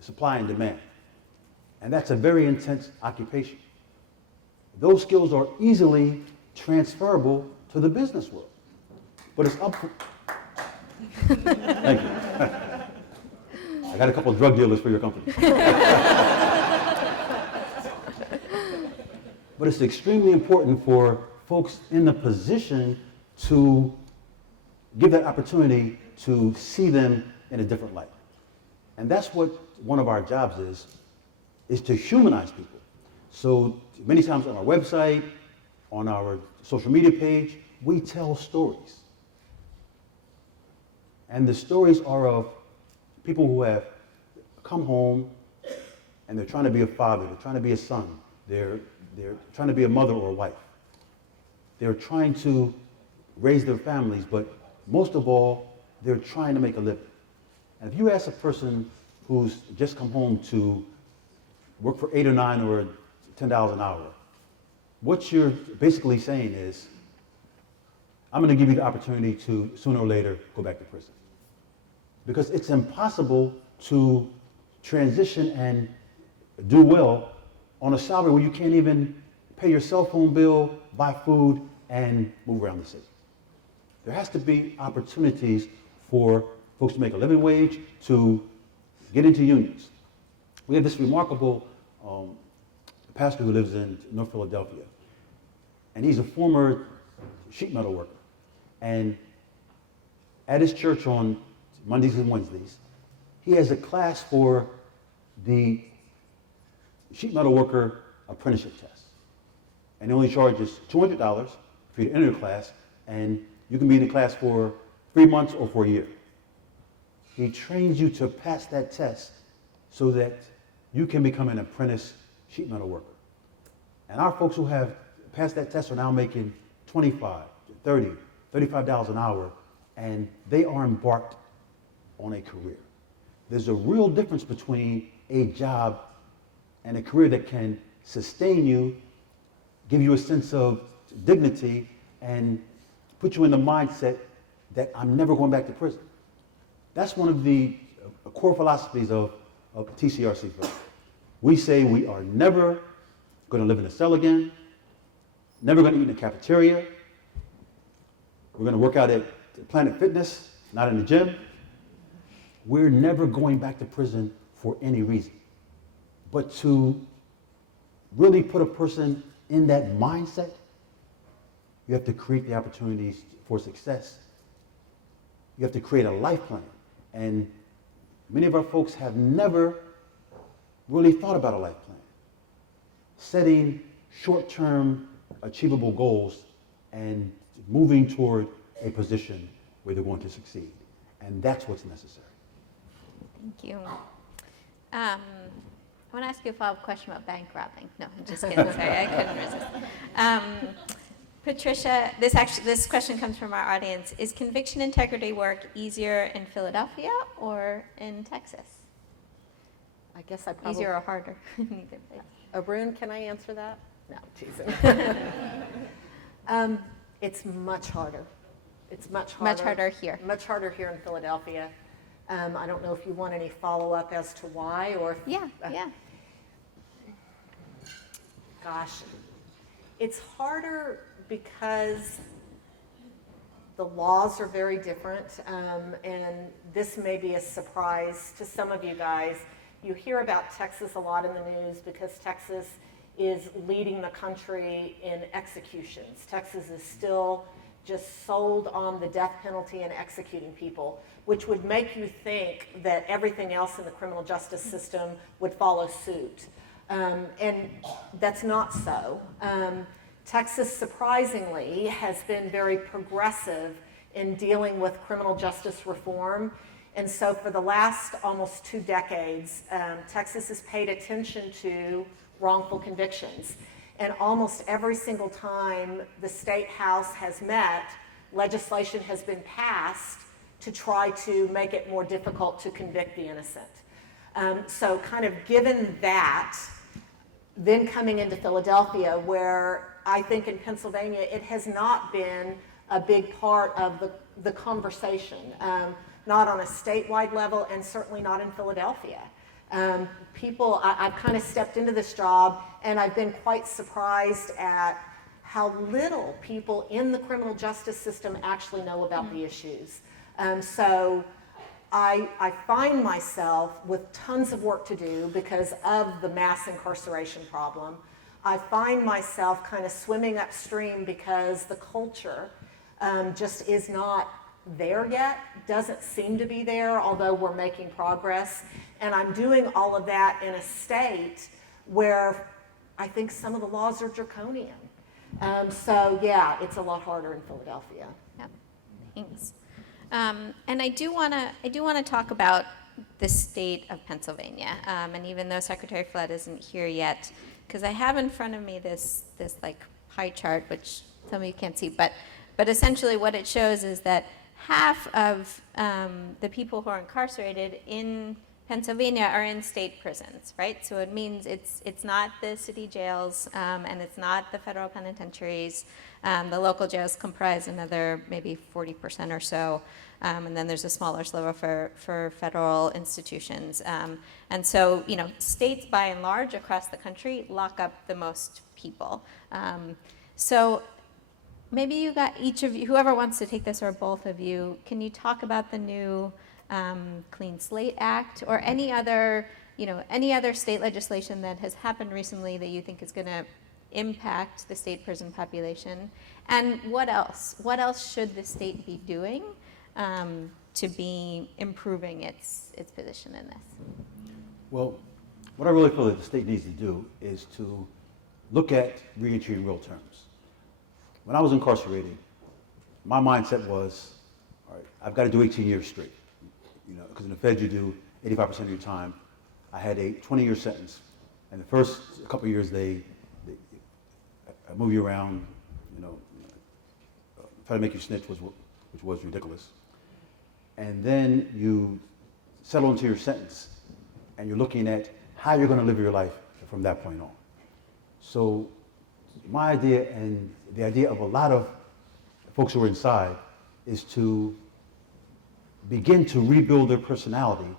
supply and demand. And that's a very intense occupation. Those skills are easily transferable to the business world. But it's up for... Thank you. I got a couple of drug dealers for your company. But it's extremely important for folks in the position to give that opportunity to see them in a different light. And that's what one of our jobs is to humanize people. So many times on our website, on our social media page, we tell stories. And the stories are of people who have come home and they're trying to be a father, they're trying to be a son, they're trying to be a mother or a wife. They're trying to raise their families, but most of all, they're trying to make a living. And if you ask a person who's just come home to work for $8 or $9 or $10 an hour, what you're basically saying is, I'm going to give you the opportunity to, sooner or later, go back to prison. Because it's impossible to transition and do well on a salary where you can't even pay your cell phone bill, buy food, and move around the city. There has to be opportunities for folks to make a living wage, to get into unions. We have this remarkable pastor who lives in North Philadelphia, and he's a former sheet metal worker. And at his church on Mondays and Wednesdays, he has a class for the sheet metal worker apprenticeship test. And he only charges $200 for you to enter the class, and you can be in the class for 3 months or for a year. He trains you to pass that test so that you can become an apprentice sheet metal worker. And our folks who have passed that test are now making $25, $30, $35 an hour, and they are embarked on a career. There's a real difference between a job and a career that can sustain you, give you a sense of dignity, and put you in the mindset that I'm never going back to prison. That's one of the core philosophies of TCRC. We say we are never going to live in a cell again, never going to eat in a cafeteria. We're going to work out at Planet Fitness, not in the gym. We're never going back to prison for any reason. But to really put a person in that mindset, you have to create the opportunities for success. You have to create a life plan. And many of our folks have never really thought about a life plan. Setting short-term achievable goals and moving toward a position where they're going to succeed. And that's what's necessary. Thank you. I want to ask you a follow-up question about bank robbing. No, I'm just kidding. Sorry, I couldn't resist. Patricia, this question comes from our audience. Is conviction integrity work easier in Philadelphia or in Texas? I guess I probably... Easier or harder? Neither place. Arun, can I answer that? No, teasing. It's much harder. It's much harder. Much harder here. Much harder here in Philadelphia. I don't know if you want any follow-up as to why, or if, Yeah, yeah. gosh, it's harder because the laws are very different, and this may be a surprise to some of you guys. You hear about Texas a lot in the news because Texas is leading the country in executions. Texas is still just sold on the death penalty and executing people, which would make you think that everything else in the criminal justice system would follow suit. And that's not so. Texas, surprisingly, has been very progressive in dealing with criminal justice reform. And so for the last almost 2 decades, Texas has paid attention to wrongful convictions. And almost every single time the state house has met, legislation has been passed to try to make it more difficult to convict the innocent. So kind of given that, then coming into Philadelphia, where I think in Pennsylvania, it has not been a big part of the conversation, not on a statewide level and certainly not in Philadelphia. I've kind of stepped into this job and I've been quite surprised at how little people in the criminal justice system actually know about the issues. So I find myself with tons of work to do because of the mass incarceration problem. I find myself kind of swimming upstream because the culture just is not there yet, doesn't seem to be there, although we're making progress. And I'm doing all of that in a state where I think some of the laws are draconian. So yeah, it's a lot harder in Philadelphia. Yep. Thanks. And I do want to talk about the state of Pennsylvania. And even though Secretary Flood isn't here yet, because I have in front of me this like pie chart, which some of you can't see, but essentially what it shows is that half of the people who are incarcerated in Pennsylvania are in state prisons, right? So it means it's not the city jails and it's not the federal penitentiaries. The local jails comprise another maybe 40% or so. And then there's a smaller sliver for federal institutions. And so, states by and large across the country lock up the most people. So maybe you got each of you, whoever wants to take this or both of you, can you talk about the new Clean Slate Act or any other state legislation that has happened recently that you think is going to impact the state prison population? And what else? What else should the state be doing to be improving its position in this? Well, what I really feel that the state needs to do is to look at reentry in real terms. When I was incarcerated, my mindset was, all right, I've got to do 18 years straight. Because in the Fed you do 85% of your time. I had a 20-year sentence, and the first couple of years they move you around, try to make you snitch, which was ridiculous. And then you settle into your sentence, and you're looking at how you're going to live your life from that point on. So my idea, and the idea of a lot of folks who are inside, is to begin to rebuild their personality,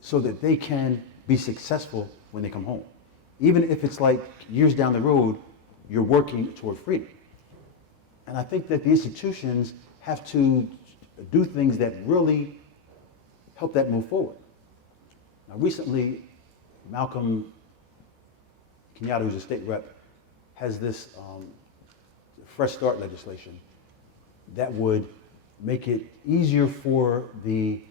so that they can be successful when they come home. Even if it's like years down the road, you're working toward freedom. And I think that the institutions have to do things that really help that move forward. Now, recently, Malcolm Kenyatta, who's a state rep, has this Fresh Start legislation that would make it easier for the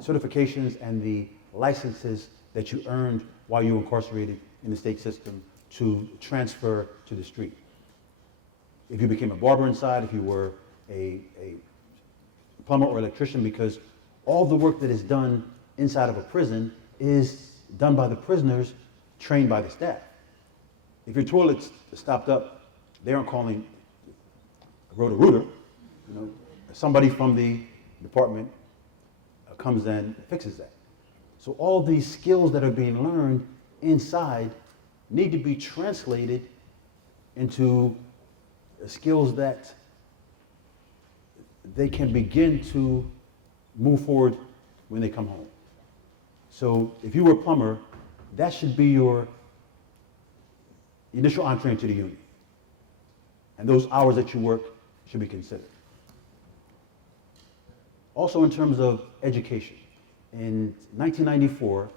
certifications and the licenses that you earned while you were incarcerated in the state system to transfer to the street. If you became a barber inside, if you were a plumber or electrician, because all the work that is done inside of a prison is done by the prisoners trained by the staff. If your toilet's stopped up, they aren't calling Roto-Rooter. Somebody from the department comes and fixes that. So all these skills that are being learned inside need to be translated into skills that they can begin to move forward when they come home. So if you were a plumber, that should be your initial entree into the union. And those hours that you work should be considered. Also in terms of education, in 1994,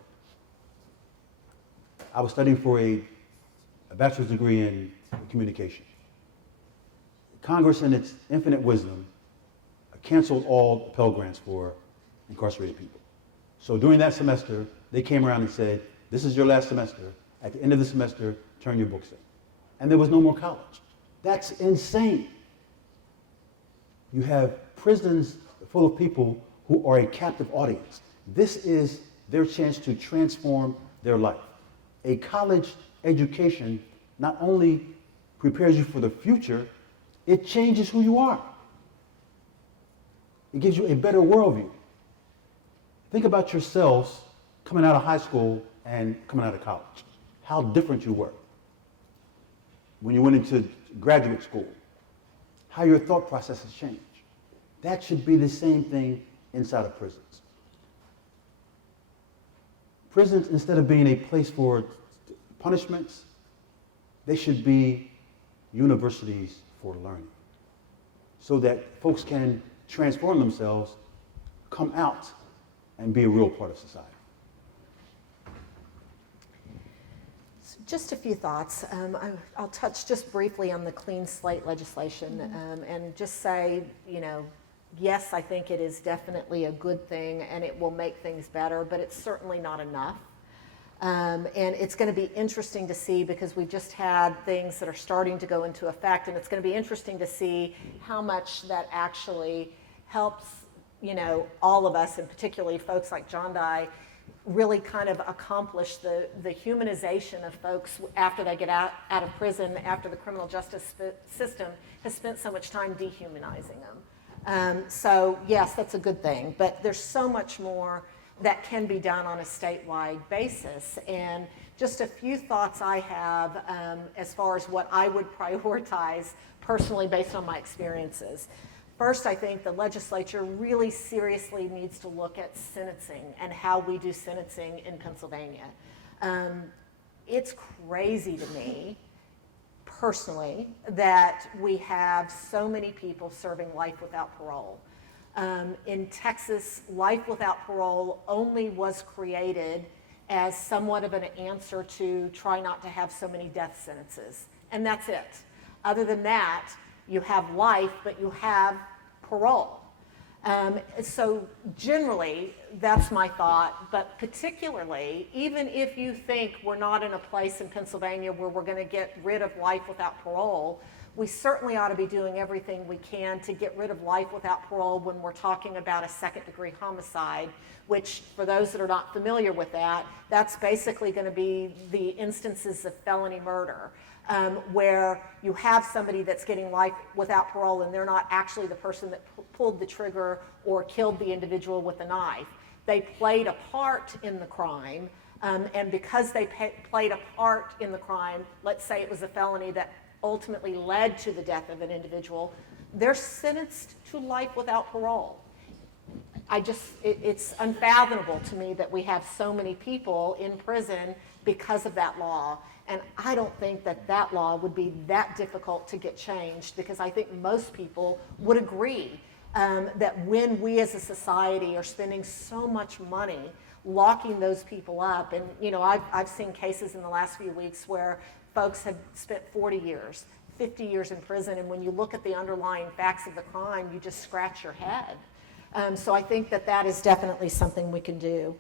I was studying for a bachelor's degree in communication. Congress, in its infinite wisdom, canceled all Pell Grants for incarcerated people. So during that semester, they came around and said, this is your last semester. At the end of the semester, turn your books in. And there was no more college. That's insane. You have prisons full of people who are a captive audience. This is their chance to transform their life. A college education not only prepares you for the future, it changes who you are. It gives you a better worldview. Think about yourselves coming out of high school and coming out of college. How different you were when you went into graduate school. How your thought process has changed. That should be the same thing inside of prisons. Prisons, instead of being a place for punishments, they should be universities for learning, so that folks can transform themselves, come out, and be a real part of society. So just a few thoughts. I'll touch just briefly on the clean slate legislation and just say, yes, I think it is definitely a good thing and it will make things better, but it's certainly not enough. And it's going to be interesting to see, because we've just had things that are starting to go into effect, and it's going to be interesting to see how much that actually helps, all of us, and particularly folks like Jondhi, really kind of accomplish the humanization of folks after they get out of prison, after the criminal justice system has spent so much time dehumanizing them. So yes, that's a good thing, but there's so much more that can be done on a statewide basis. And just a few thoughts I have as far as what I would prioritize personally based on my experiences. First, I think the legislature really seriously needs to look at sentencing and how we do sentencing in Pennsylvania. It's crazy to me, personally, that we have so many people serving life without parole. In Texas, life without parole only was created as somewhat of an answer to try not to have so many death sentences. And that's it. Other than that, you have life, but you have parole. So generally, that's my thought, but particularly, even if you think we're not in a place in Pennsylvania where we're going to get rid of life without parole, we certainly ought to be doing everything we can to get rid of life without parole when we're talking about a second-degree homicide, which, for those that are not familiar with that, that's basically going to be the instances of felony murder, where you have somebody that's getting life without parole and they're not actually the person that pulled the trigger or killed the individual with a knife. They played a part in the crime, and because they played a part in the crime, let's say it was a felony that ultimately led to the death of an individual, they're sentenced to life without parole. It's unfathomable to me that we have so many people in prison because of that law. And I don't think that that law would be that difficult to get changed, because I think most people would agree that when we as a society are spending so much money locking those people up, and I've seen cases in the last few weeks where folks have spent 40 years, 50 years in prison, and when you look at the underlying facts of the crime, you just scratch your head. So I think that that is definitely something we can do.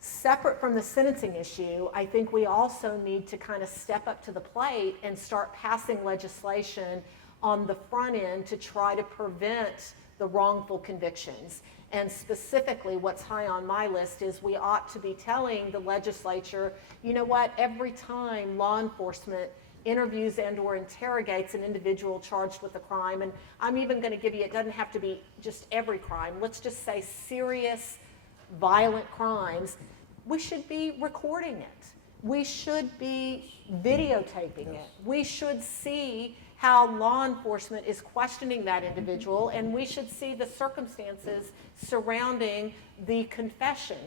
Separate from the sentencing issue, I think we also need to kind of step up to the plate and start passing legislation on the front end to try to prevent the wrongful convictions. And specifically, what's high on my list is we ought to be telling the legislature, you know what, every time law enforcement interviews and or interrogates an individual charged with a crime, and I'm even going to give you, it doesn't have to be just every crime, let's just say serious, violent crimes, we should be recording it. We should be videotaping it. We should see how law enforcement is questioning that individual, and we should see the circumstances surrounding the confession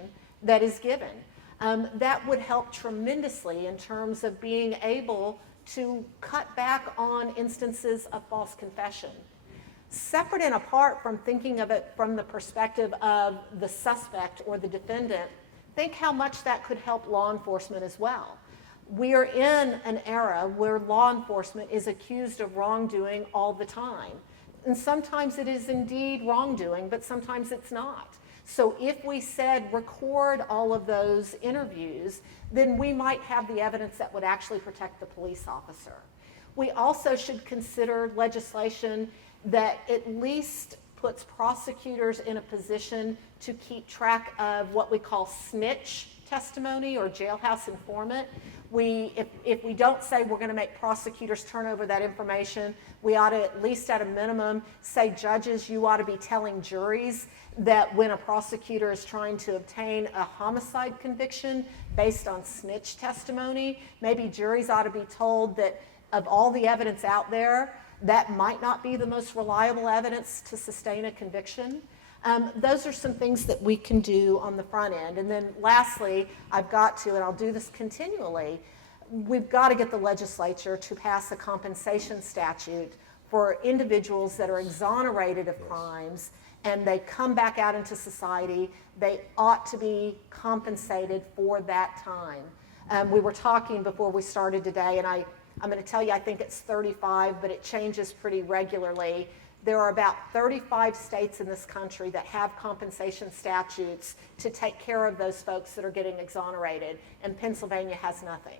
that is given. That would help tremendously in terms of being able to cut back on instances of false confession. Separate and apart from thinking of it from the perspective of the suspect or the defendant, think how much that could help law enforcement as well. We are in an era where law enforcement is accused of wrongdoing all the time. And sometimes it is indeed wrongdoing, but sometimes it's not. So if we said record all of those interviews, then we might have the evidence that would actually protect the police officer. We also should consider legislation that at least puts prosecutors in a position to keep track of what we call snitch testimony or jailhouse informant. If we don't say we're going to make prosecutors turn over that information, we ought to, at least at a minimum, say, judges, you ought to be telling juries that when a prosecutor is trying to obtain a homicide conviction based on snitch testimony, maybe juries ought to be told that of all the evidence out there, that might not be the most reliable evidence to sustain a conviction. Those are some things that we can do on the front end. And then lastly, I've got to, and I'll do this continually, we've got to get the legislature to pass a compensation statute for individuals that are exonerated of crimes and they come back out into society. They ought to be compensated for that time. We were talking before we started today, and I'm going to tell you, I think it's 35, but it changes pretty regularly. There are about 35 states in this country that have compensation statutes to take care of those folks that are getting exonerated, and Pennsylvania has nothing.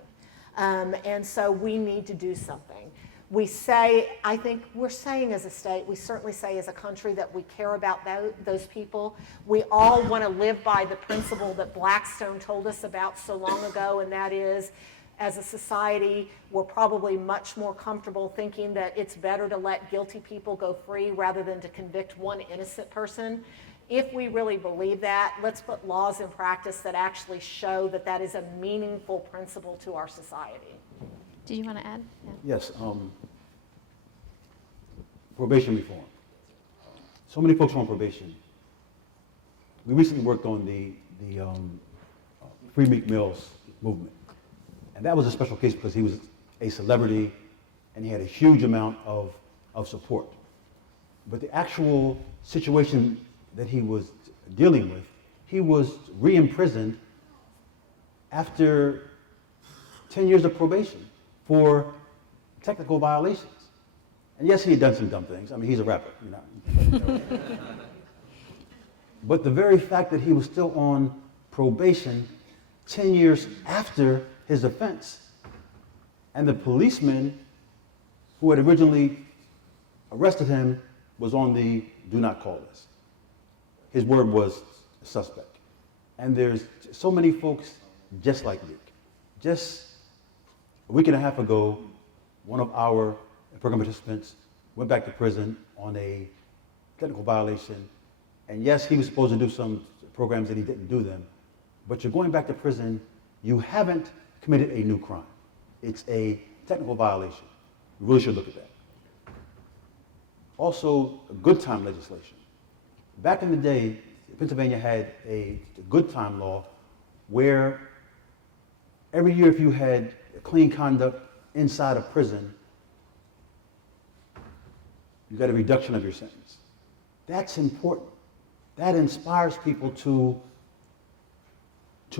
And so we need to do something. We say, I think we're saying as a state, we certainly say as a country that we care about those people. We all want to live by the principle that Blackstone told us about so long ago, and that is, as a society, we're probably much more comfortable thinking that it's better to let guilty people go free rather than to convict one innocent person. If we really believe that, let's put laws in practice that actually show that that is a meaningful principle to our society. Did you want to add? Yeah. Yes, probation reform. So many folks are on probation. We recently worked on the Free Meek Mills movement. And that was a special case because he was a celebrity and he had a huge amount of support. But the actual situation that he was dealing with, he was re-imprisoned after 10 years of probation for technical violations. And yes, he had done some dumb things. I mean, he's a rapper, you know. But the very fact that he was still on probation 10 years after his offense, and the policeman who had originally arrested him was on the do not call list. His word was suspect. And there's so many folks just like Meek. Just a week and a half ago, one of our program participants went back to prison on a technical violation. And yes, he was supposed to do some programs and he didn't do them. But you're going back to prison, you haven't committed a new crime. It's a technical violation. You really should look at that. Also, good time legislation. Back in the day, Pennsylvania had a good time law where every year if you had clean conduct inside a prison, you got a reduction of your sentence. That's important. That inspires people to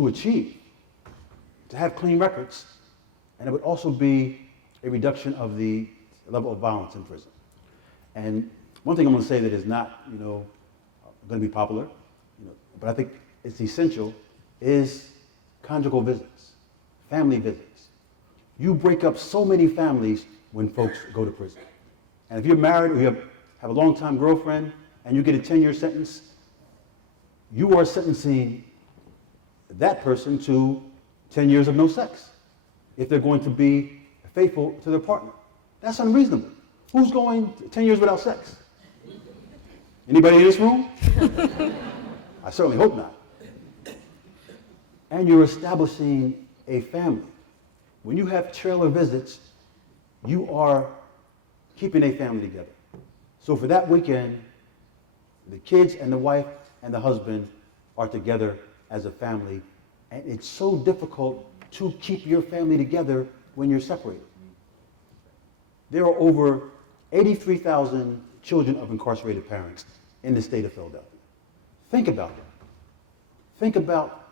achieve, to have clean records, and it would also be a reduction of the level of violence in prison. And one thing I'm going to say that is not, going to be popular, but I think it's essential, is conjugal visits, family visits. You break up so many families when folks go to prison. And if you're married or you have a long-time girlfriend and you get a 10-year sentence, you are sentencing that person to 10 years of no sex if they're going to be faithful to their partner. That's unreasonable. Who's going 10 years without sex? Anybody in this room? I certainly hope not. And you're establishing a family. When you have trailer visits, you are keeping a family together. So for that weekend, the kids and the wife and the husband are together as a family, and it's so difficult to keep your family together when you're separated. There are over 83,000 children of incarcerated parents in the state of Philadelphia. Think about that. Think about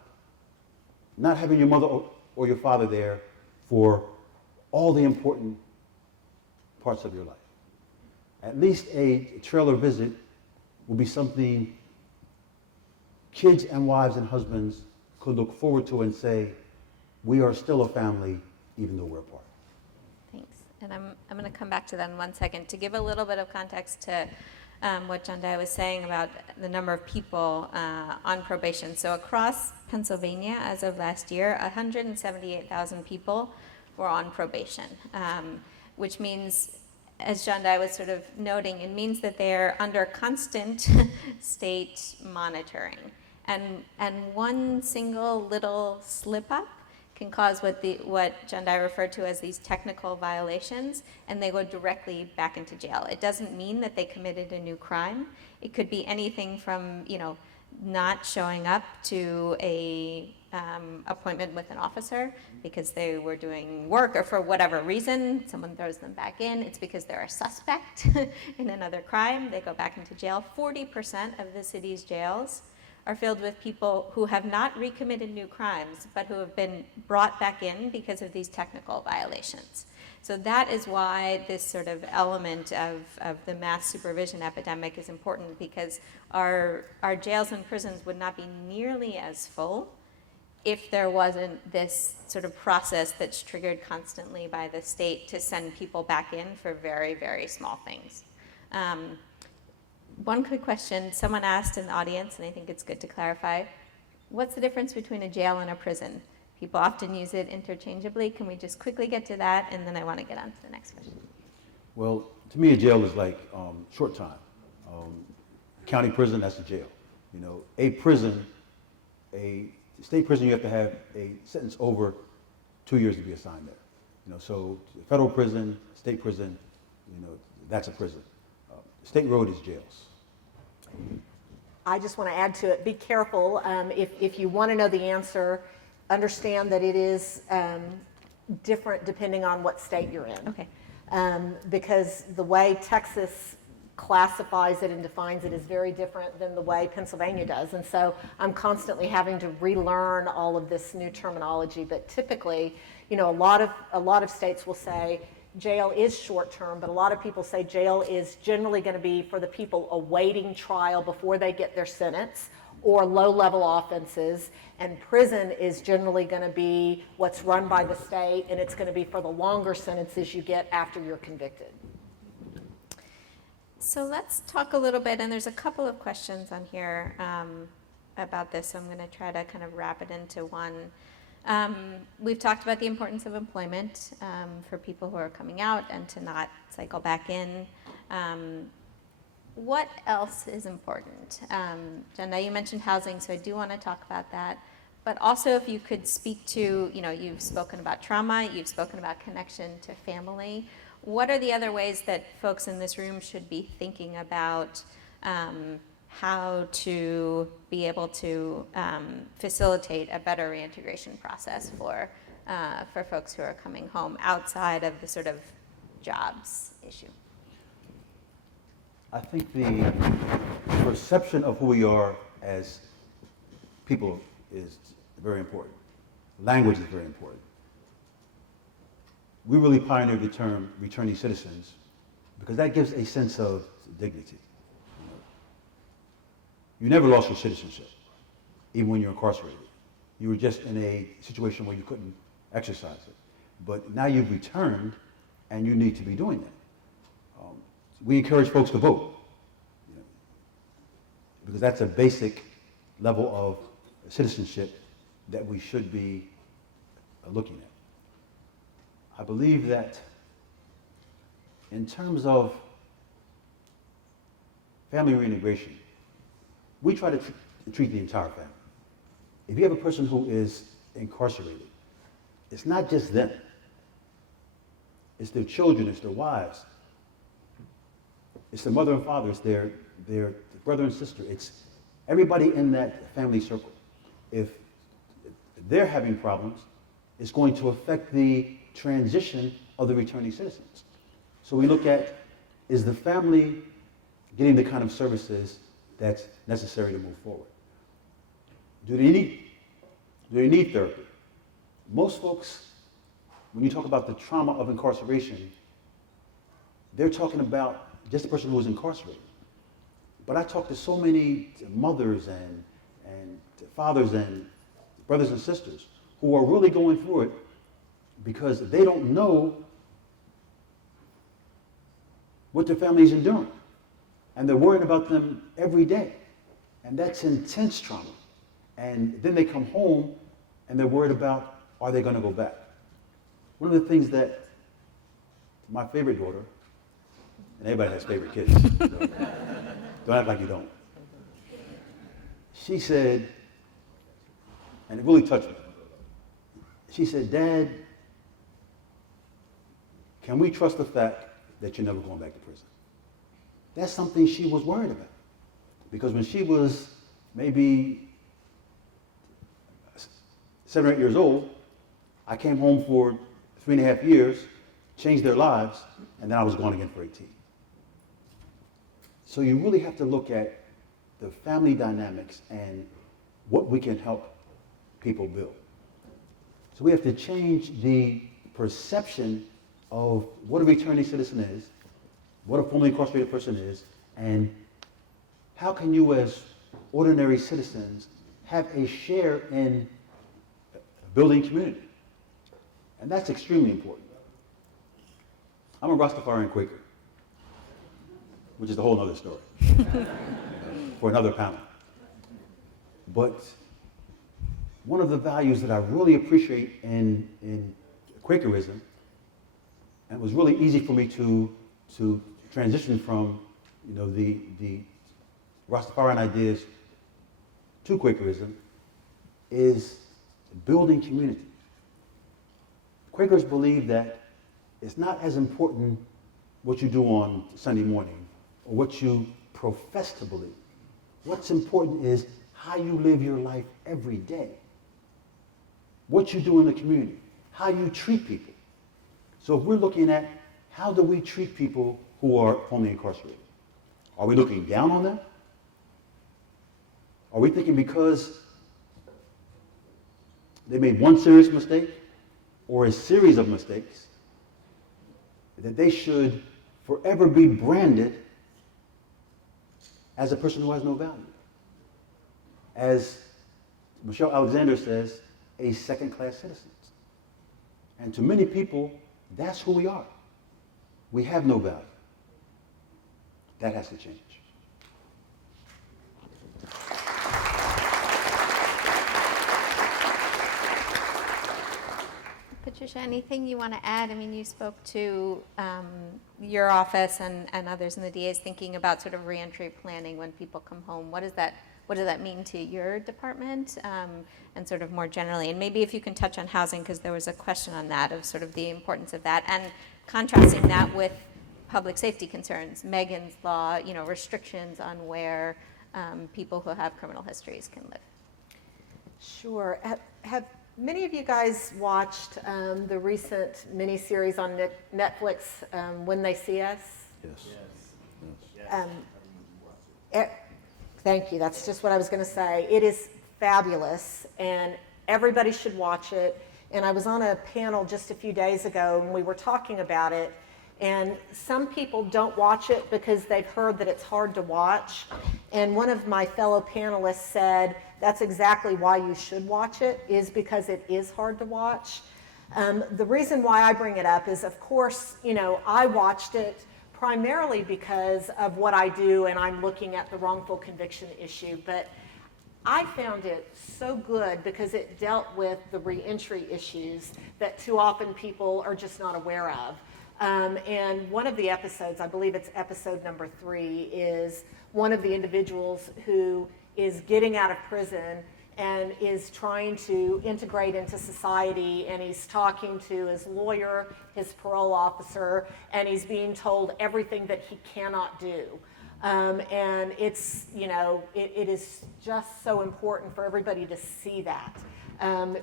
not having your mother or your father there for all the important parts of your life. At least a trailer visit will be something kids and wives and husbands could look forward to and say, we are still a family even though we're apart. Thanks. And I'm going to come back to that in 1 second. To give a little bit of context to what Jondhi was saying about the number of people on probation. So across Pennsylvania, as of last year, 178,000 people were on probation, which means, as Jondhi was sort of noting, it means that they're under constant state monitoring. And one single little slip up can cause what Jondhi referred to as these technical violations, and they go directly back into jail. It doesn't mean that they committed a new crime. It could be anything from, not showing up to a appointment with an officer because they were doing work, or for whatever reason, someone throws them back in. It's because they're a suspect in another crime. They go back into jail. 40% of the city's jails are filled with people who have not recommitted new crimes, but who have been brought back in because of these technical violations. So that is why this sort of element of the mass supervision epidemic is important, because our jails and prisons would not be nearly as full if there wasn't this sort of process that's triggered constantly by the state to send people back in for very, very small things. One quick question someone asked in the audience, and I think it's good to clarify, what's the difference between a jail and a prison? People often use it interchangeably. Can we just quickly get to that, and then I want to get on to the next question. Well, to me, a jail is like short time. County prison, that's a jail. A prison, a state prison, you have to have a sentence over 2 years to be assigned there. So federal prison, state prison, that's a prison. State road is jails. I just want to add to it, be careful. If you want to know the answer, understand that it is different depending on what state you're in. Okay. Because the way Texas classifies it and defines it is very different than the way Pennsylvania does. And so I'm constantly having to relearn all of this new terminology. But typically, a lot of states will say jail is short term, but a lot of people say jail is generally going to be for the people awaiting trial before they get their sentence, or low-level offenses, and prison is generally going to be what's run by the state, and it's going to be for the longer sentences you get after you're convicted. So let's talk a little bit, and there's a couple of questions on here about this, so I'm going to try to kind of wrap it into one. We've talked about the importance of employment for people who are coming out and to not cycle back in. What else is important? Jondhi, you mentioned housing, so I do want to talk about that. But also, if you could speak to, you've spoken about trauma, you've spoken about connection to family. What are the other ways that folks in this room should be thinking about how to be able to facilitate a better reintegration process for folks who are coming home outside of the sort of jobs issue? I think the perception of who we are as people is very important. Language is very important. We really pioneered the term returning citizens because that gives a sense of dignity. You never lost your citizenship, even when you're incarcerated. You were just in a situation where you couldn't exercise it. But now you've returned, and you need to be doing that. We encourage folks to vote, because that's a basic level of citizenship that we should be looking at. I believe that in terms of family reintegration, we try to treat the entire family. If you have a person who is incarcerated, it's not just them. It's their children, it's their wives, it's the mother and father, it's their brother and sister, it's everybody in that family circle. If they're having problems, it's going to affect the transition of the returning citizens. So we look at, is the family getting the kind of services that's necessary to move forward? Do they need therapy? Most folks, when you talk about the trauma of incarceration, they're talking about just the person who was incarcerated. But I talk to so many mothers and fathers and brothers and sisters who are really going through it because they don't know what their family is enduring. And they're worrying about them every day. And that's intense trauma. And then they come home and they're worried about, are they going to go back? One of the things that my favorite daughter, and everybody has favorite kids, don't act like you don't. She said, and it really touched me. She said, Dad, can we trust the fact that you're never going back to prison? That's something she was worried about. Because when she was maybe 7 or 8 years old, I came home for 3.5 years, changed their lives, and then I was gone again for 18. So you really have to look at the family dynamics and what we can help people build. So we have to change the perception of what a returning citizen is, what a formerly incarcerated person is, and how can you as ordinary citizens have a share in building community. And that's extremely important. I'm a Rastafarian Quaker, which is a whole other story for another panel. But one of the values that I really appreciate in Quakerism, and it was really easy for me to transition from the Rastafarian ideas to Quakerism, is building community. Quakers believe that it's not as important what you do on Sunday morning or what you profess to believe. What's important is how you live your life every day. What you do in the community, how you treat people. So if we're looking at how do we treat people who are formerly incarcerated? Are we looking down on them? Are we thinking because they made one serious mistake or a series of mistakes that they should forever be branded as a person who has no value? As Michelle Alexander says, a second-class citizen. And to many people, that's who we are. We have no value. That has to change. Patricia, anything you want to add? I mean, you spoke to your office and others in the DA's thinking about sort of reentry planning when people come home. What does that mean to your department and sort of more generally? And maybe if you can touch on housing, because there was a question on that of sort of the importance of that and contrasting that with public safety concerns, Megan's law, restrictions on where people who have criminal histories can live. Sure. Have many of you guys watched the recent miniseries on Netflix, When They See Us? Yes. Thank you. That's just what I was going to say. It is fabulous, and everybody should watch it. And I was on a panel just a few days ago, and we were talking about it. And some people don't watch it because they've heard that it's hard to watch. And one of my fellow panelists said, that's exactly why you should watch it, is because it is hard to watch. The reason why I bring it up is, of course, I watched it primarily because of what I do, and I'm looking at the wrongful conviction issue. But I found it so good because it dealt with the reentry issues that too often people are just not aware of. And one of the episodes, I believe it's episode number 3, is one of the individuals who is getting out of prison, and is trying to integrate into society, and he's talking to his lawyer, his parole officer, and he's being told everything that he cannot do. And it's, it is just so important for everybody to see that,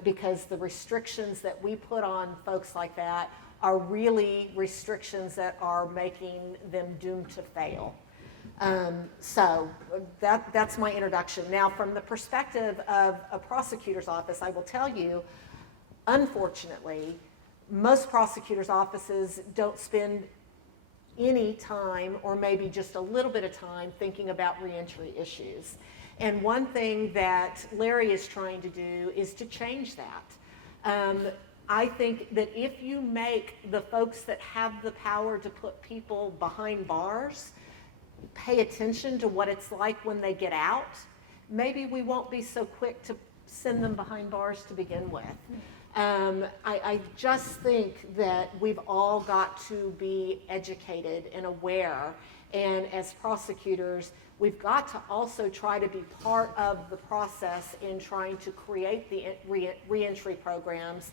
because the restrictions that we put on folks like that are really restrictions that are making them doomed to fail. So that's my introduction. Now, from the perspective of a prosecutor's office, I will tell you, unfortunately, most prosecutors' offices don't spend any time, or maybe just a little bit of time, thinking about reentry issues. And one thing that Larry is trying to do is to change that. I think that if you make the folks that have the power to put people behind bars pay attention to what it's like when they get out, maybe we won't be so quick to send them behind bars to begin with. I just think that we've all got to be educated and aware, and as prosecutors, we've got to also try to be part of the process in trying to create the reentry programs,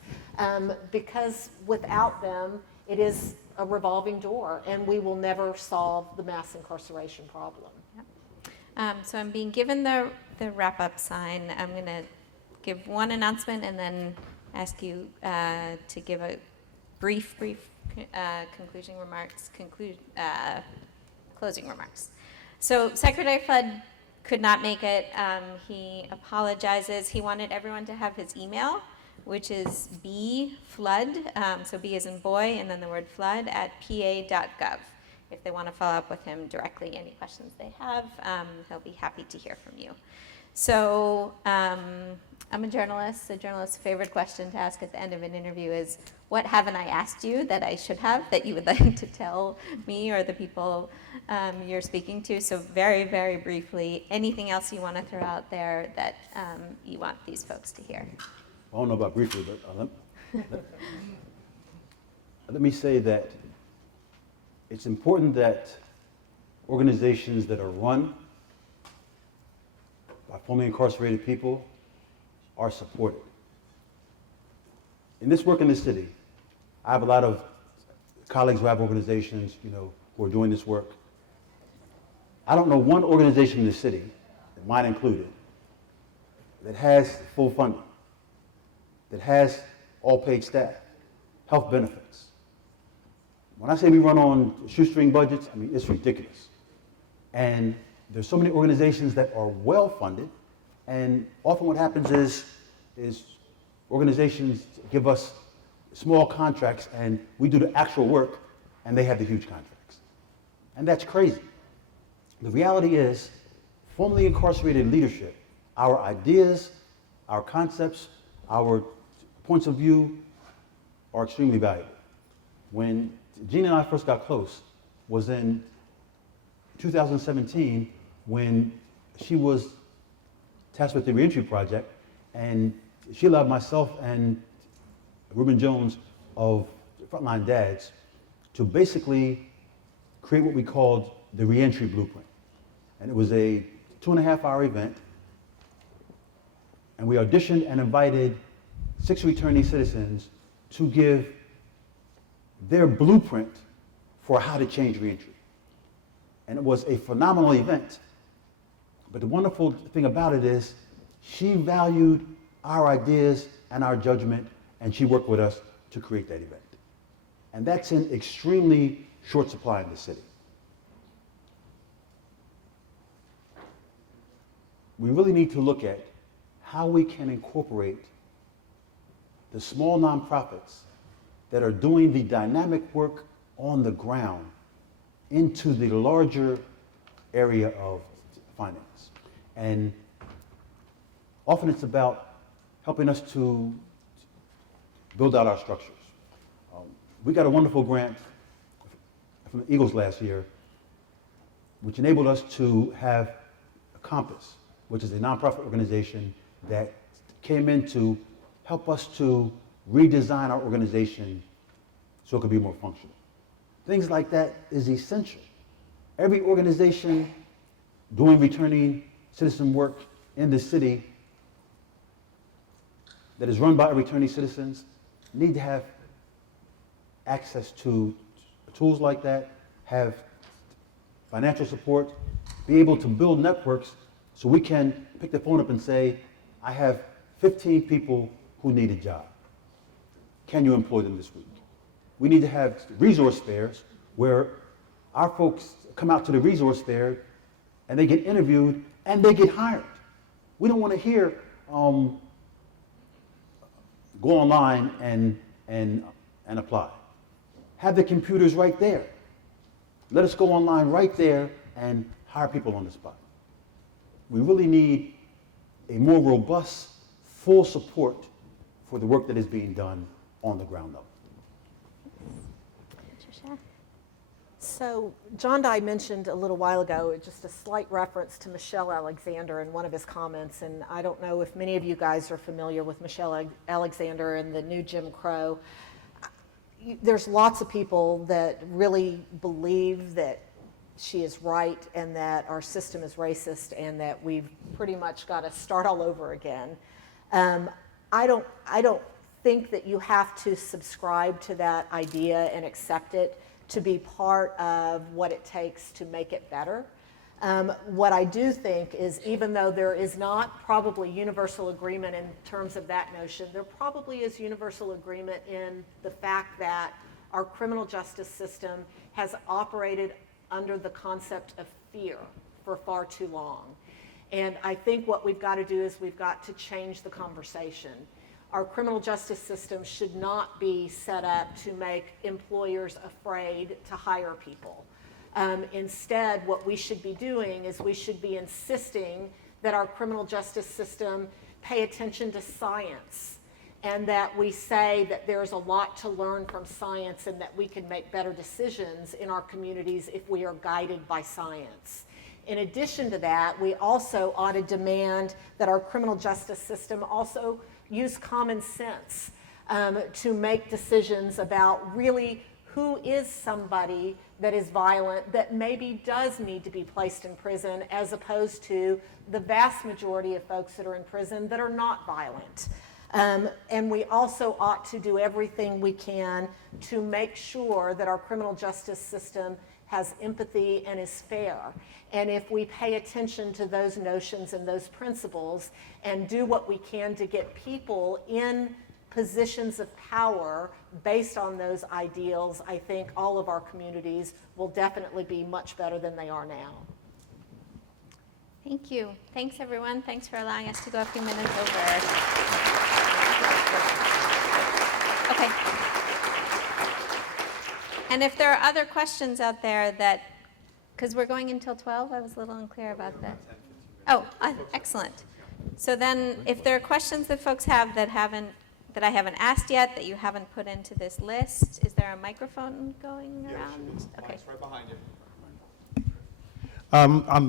because without them, it is a revolving door, and we will never solve the mass incarceration problem. Yep. So I'm being given the wrap-up sign. I'm going to give one announcement and then ask you to give a brief closing remarks. So Secretary Flood could not make it. He apologizes. He wanted everyone to have his email, which is bflood, so B as in boy, and then the word flood, @pa.gov. If they want to follow up with him directly, any questions they have, he'll be happy to hear from you. So I'm a journalist. A journalist's favorite question to ask at the end of an interview is, what haven't I asked you that I should have, that you would like to tell me or the people you're speaking to? So very, very briefly, anything else you want to throw out there that you want these folks to hear? I don't know about briefly, but let me say that it's important that organizations that are run by formerly incarcerated people are supported. In this work in this city, I have a lot of colleagues who have organizations, who are doing this work. I don't know one organization in the city, mine included, that has full funding, that has all paid staff, health benefits. When I say we run on shoestring budgets, I mean, it's ridiculous. And there's so many organizations that are well funded, and often what happens is organizations give us small contracts and we do the actual work and they have the huge contracts. And that's crazy. The reality is, formerly incarcerated leadership, our ideas, our concepts, our points of view are extremely valuable. When Gina and I first got close was in 2017, when she was tasked with the reentry project, and she allowed myself and Ruben Jones of Frontline Dads to basically create what we called the reentry blueprint. And it was a 2.5-hour event, and we auditioned and invited 6 returning citizens to give their blueprint for how to change reentry. And it was a phenomenal event. But the wonderful thing about it is she valued our ideas and our judgment, and she worked with us to create that event. And that's in extremely short supply in the city. We really need to look at how we can incorporate the small nonprofits that are doing the dynamic work on the ground into the larger area of finance. And often it's about helping us to build out our structures. We got a wonderful grant from the Eagles last year, which enabled us to have a Compass, which is a nonprofit organization that came in to help us to redesign our organization so it could be more functional. Things like that is essential. Every organization doing returning citizen work in the city that is run by returning citizens need to have access to tools like that, have financial support, be able to build networks so we can pick the phone up and say, I have 15 people who need a job. Can you employ them this week? We need to have resource fairs where our folks come out to the resource fair and they get interviewed and they get hired. We don't want to hear go online and apply. Have the computers right there. Let us go online right there and hire people on the spot. We really need a more robust, full support for the work that is being done on the ground level. Patricia? So Jondhi mentioned a little while ago just a slight reference to Michelle Alexander in one of his comments, and I don't know if many of you guys are familiar with Michelle Alexander and the new Jim Crow. There's lots of people that really believe that she is right and that our system is racist and that we've pretty much got to start all over again. I don't think that you have to subscribe to that idea and accept it to be part of what it takes to make it better. What I do think is, even though there is not probably universal agreement in terms of that notion, there probably is universal agreement in the fact that our criminal justice system has operated under the concept of fear for far too long. And I think what we've got to do is we've got to change the conversation. Our criminal justice system should not be set up to make employers afraid to hire people. Instead, what we should be doing is we should be insisting that our criminal justice system pay attention to science, and that we say that there's a lot to learn from science and that we can make better decisions in our communities if we are guided by science. In addition to that, we also ought to demand that our criminal justice system also use common sense to make decisions about really who is somebody that is violent that maybe does need to be placed in prison, as opposed to the vast majority of folks that are in prison that are not violent. And we also ought to do everything we can to make sure that our criminal justice system has empathy and is fair. And if we pay attention to those notions and those principles and do what we can to get people in positions of power based on those ideals, I think all of our communities will definitely be much better than they are now. Thank you. Thanks, everyone. Thanks for allowing us to go a few minutes over. Okay. And if there are other questions out there that, because we're going until 12, I was a little unclear about that. Oh, excellent. So then if there are questions that folks have that I haven't asked yet, that you haven't put into this list, is there a microphone going around? Okay. Mike's right behind you.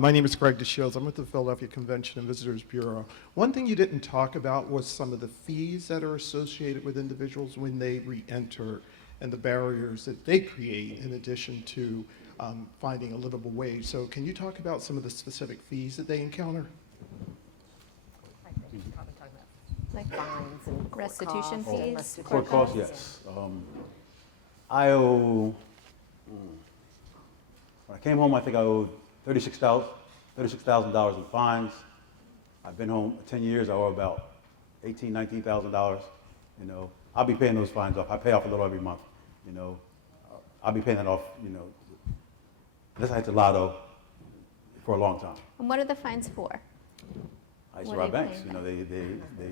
My name is Greg DeShields. I'm with the Philadelphia Convention and Visitors Bureau. One thing you didn't talk about was some of the fees that are associated with individuals when they re-enter and the barriers that they create in addition to finding a livable wage. So can you talk about some of the specific fees that they encounter? I think you're probably talking about like fines and court Restitution costs and fees? restitution Court costs, fees. yes. I owe, when I came home, I think I owed $36,000 in fines. I've been home 10 years, I owe about $18,000, $19,000. You know, I'll be paying those fines off. I pay off a little every month. You know, I'll be paying that off, you know, unless I hit the lotto for a long time. And what are the fines for? I used What to are rob you banks. paying You know, they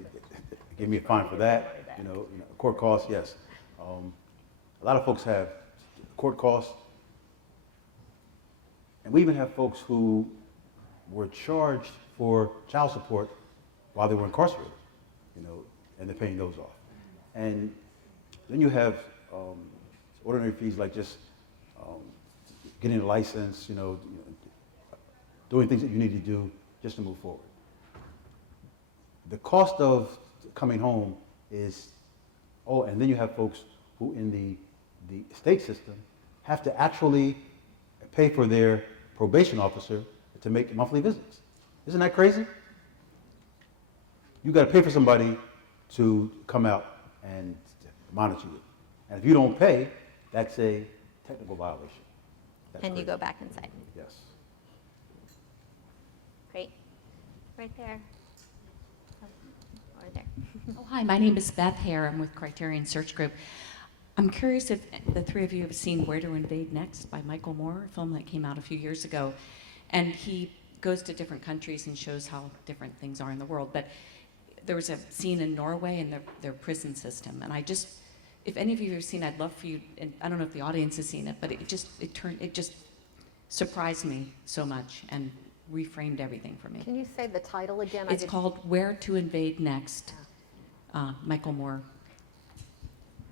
gave me a fine for that. You know, court costs, yes. A lot of folks have court costs. And we even have folks who were charged for child support while they were incarcerated, you know, and they're paying those off. And then you have ordinary fees like just getting a license, you know, doing things that you need to do just to move forward. The cost of coming home is, and then you have folks who in the state system have to actually pay for their probation officer to make monthly visits. Isn't that crazy? You got to pay for somebody to come out and monitor you. And if you don't pay, that's a technical violation. That's And you crazy. go back inside. Yes. Great. Right there. Oh, or there. Oh, hi, my name is Beth Hare. I'm with Criterion Search Group. I'm curious if the three of you have seen Where to Invade Next by Michael Moore, a film that came out a few years ago. And he goes to different countries and shows how different things are in the world. But there was a scene in Norway and their prison system. And I just, if any of you have seen, I'd love for you, and I don't know if the audience has seen it, but it just surprised me so much and reframed everything for me. Can you say the title again? It's called Where to Invade Next, Michael Moore.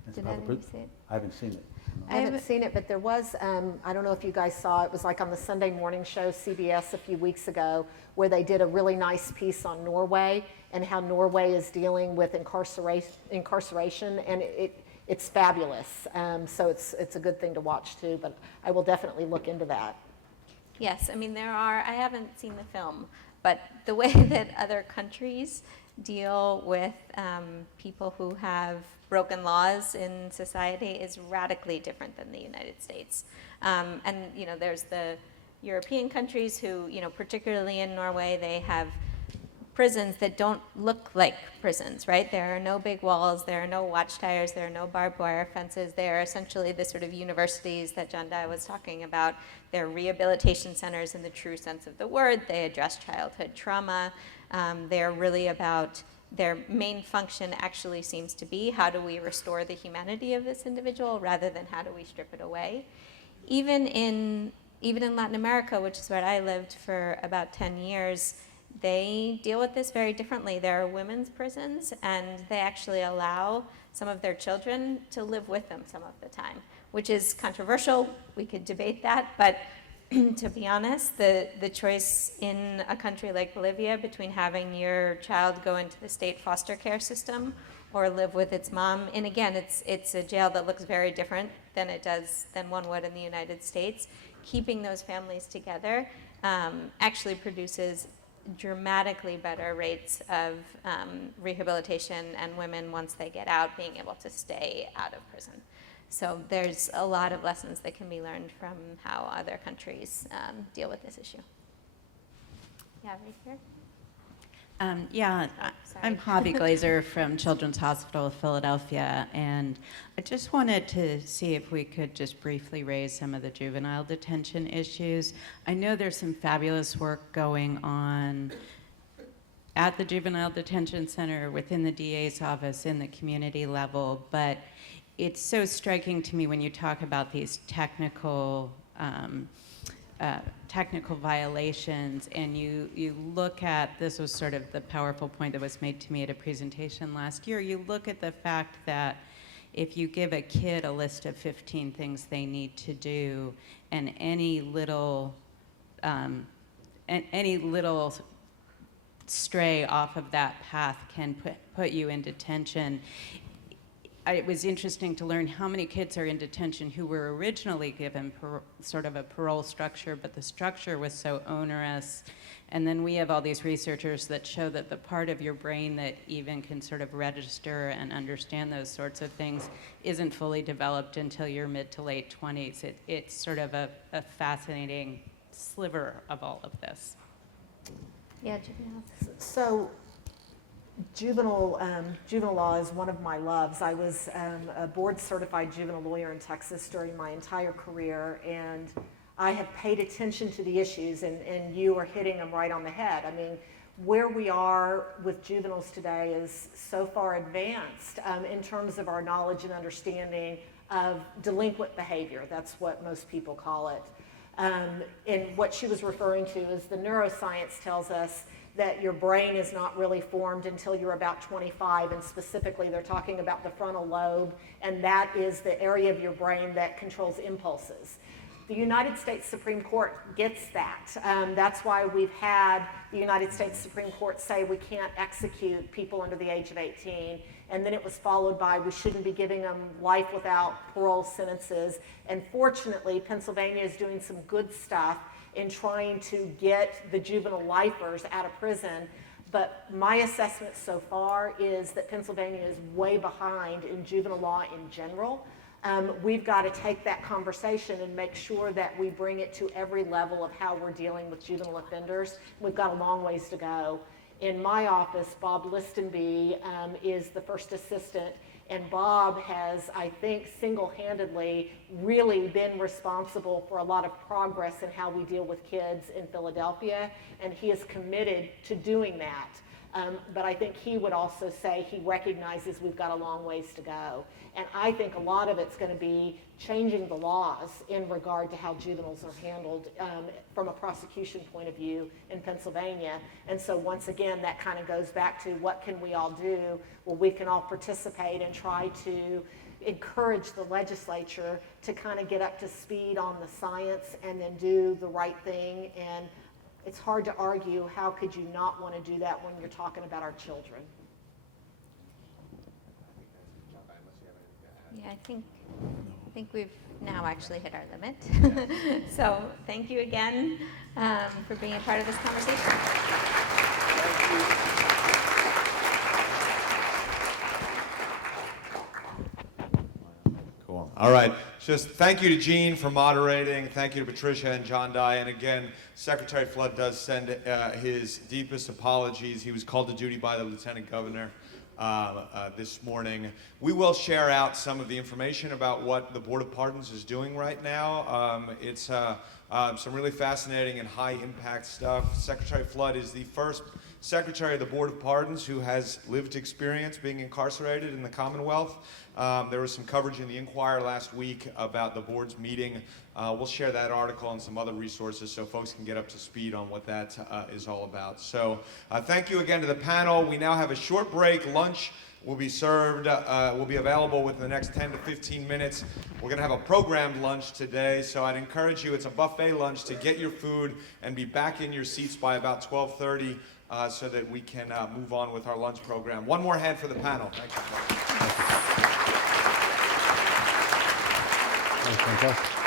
It's Did about any the of you pri- see it? I haven't seen it. I haven't seen it, but there was, I don't know if you guys saw, it was like on the Sunday morning show, CBS, a few weeks ago, where they did a really nice piece on Norway and how Norway is dealing with incarceration, and it's fabulous. So it's a good thing to watch too, but I will definitely look into that. Yes, I mean, I haven't seen the film, but the way that other countries deal with people who have broken laws in society is radically different than the United States. And, there's the European countries who, particularly in Norway, they have prisons that don't look like prisons, right? There are no big walls, there are no watchtowers, there are no barbed wire fences. They are essentially the sort of universities that Jondhi was talking about. They're rehabilitation centers in the true sense of the word. They address childhood trauma. They're really about, their main function actually seems to be, how do we restore the humanity of this individual rather than how do we strip it away? Even in Latin America, which is where I lived for about 10 years, they deal with this very differently. There are women's prisons, and they actually allow some of their children to live with them some of the time, which is controversial. We could debate that, but to be honest, the choice in a country like Bolivia between having your child go into the state foster care system or live with its mom, and again, it's a jail that looks very different than one would in the United States. Keeping those families together actually produces dramatically better rates of rehabilitation and women, once they get out, being able to stay out of prison. So there's a lot of lessons that can be learned from how other countries deal with this issue. Yeah, right here. Sorry. I'm Javi Glazer from Children's Hospital of Philadelphia, and I just wanted to see if we could just briefly raise some of the juvenile detention issues. I know there's some fabulous work going on at the Juvenile Detention Center, within the DA's office, in the community level, but it's so striking to me when you talk about these technical violations, and you look at, this was sort of the powerful point that was made to me at a presentation last year, you look at the fact that if you give a kid a list of 15 things they need to do, and any little stray off of that path can put you in detention. It was interesting to learn how many kids are in detention who were originally given sort of a parole structure, but the structure was so onerous. And then we have all these researchers that show that the part of your brain that even can sort of register and understand those sorts of things isn't fully developed until your mid to late 20s. It's sort of a fascinating sliver of all of this. Yeah, juveniles. So juvenile law is one of my loves. I was a board-certified juvenile lawyer in Texas during my entire career, and I have paid attention to the issues, and you are hitting them right on the head. I mean, where we are with juveniles today is so far advanced in terms of our knowledge and understanding of delinquent behavior. That's what most people call it. And what she was referring to is the neuroscience tells us that your brain is not really formed until you're about 25, and specifically they're talking about the frontal lobe, and that is the area of your brain that controls impulses. The United States Supreme Court gets that. That's why we've had the United States Supreme Court say we can't execute people under the age of 18, and then it was followed by we shouldn't be giving them life without parole sentences. And fortunately, Pennsylvania is doing some good stuff in trying to get the juvenile lifers out of prison. But my assessment so far is that Pennsylvania is way behind in juvenile law in general. We've got to take that conversation and make sure that we bring it to every level of how we're dealing with juvenile offenders. We've got a long ways to go. In my office, Bob Listenby is the first assistant, and Bob has, I think, single-handedly really been responsible for a lot of progress in how we deal with kids in Philadelphia, and he is committed to doing that. But I think he would also say he recognizes we've got a long ways to go. And I think a lot of it's going to be changing the laws in regard to how juveniles are handled from a prosecution point of view in Pennsylvania. And so once again, that kind of goes back to what can we all do? Well, we can all participate and try to encourage the legislature to kind of get up to speed on the science and then do the right thing. And it's hard to argue, how could you not want to do that when you're talking about our children? Yeah, I think we've now actually hit our limit. So thank you again for being a part of this conversation. Cool. All right. Just thank you to Gene for moderating. Thank you to Patricia and Jondhi. And again, Secretary Flood does send his deepest apologies. He was called to duty by the Lieutenant Governor this morning. We will share out some of the information about what the Board of Pardons is doing right now. It's some really fascinating and high impact stuff. Secretary Flood is the first Secretary of the Board of Pardons who has lived experience being incarcerated in the Commonwealth. There was some coverage in the Inquirer last week about the board's meeting. We'll share that article and some other resources so folks can get up to speed on what that is all about. So thank you again to the panel. We now have a short break. Lunch will be served, will be available within the next 10 to 15 minutes. We're gonna have a programmed lunch today, so I'd encourage you, it's a buffet lunch, to get your food and be back in your seats by about 12:30 so that we can move on with our lunch program. One more hand for the panel. Thank you. Fantastic.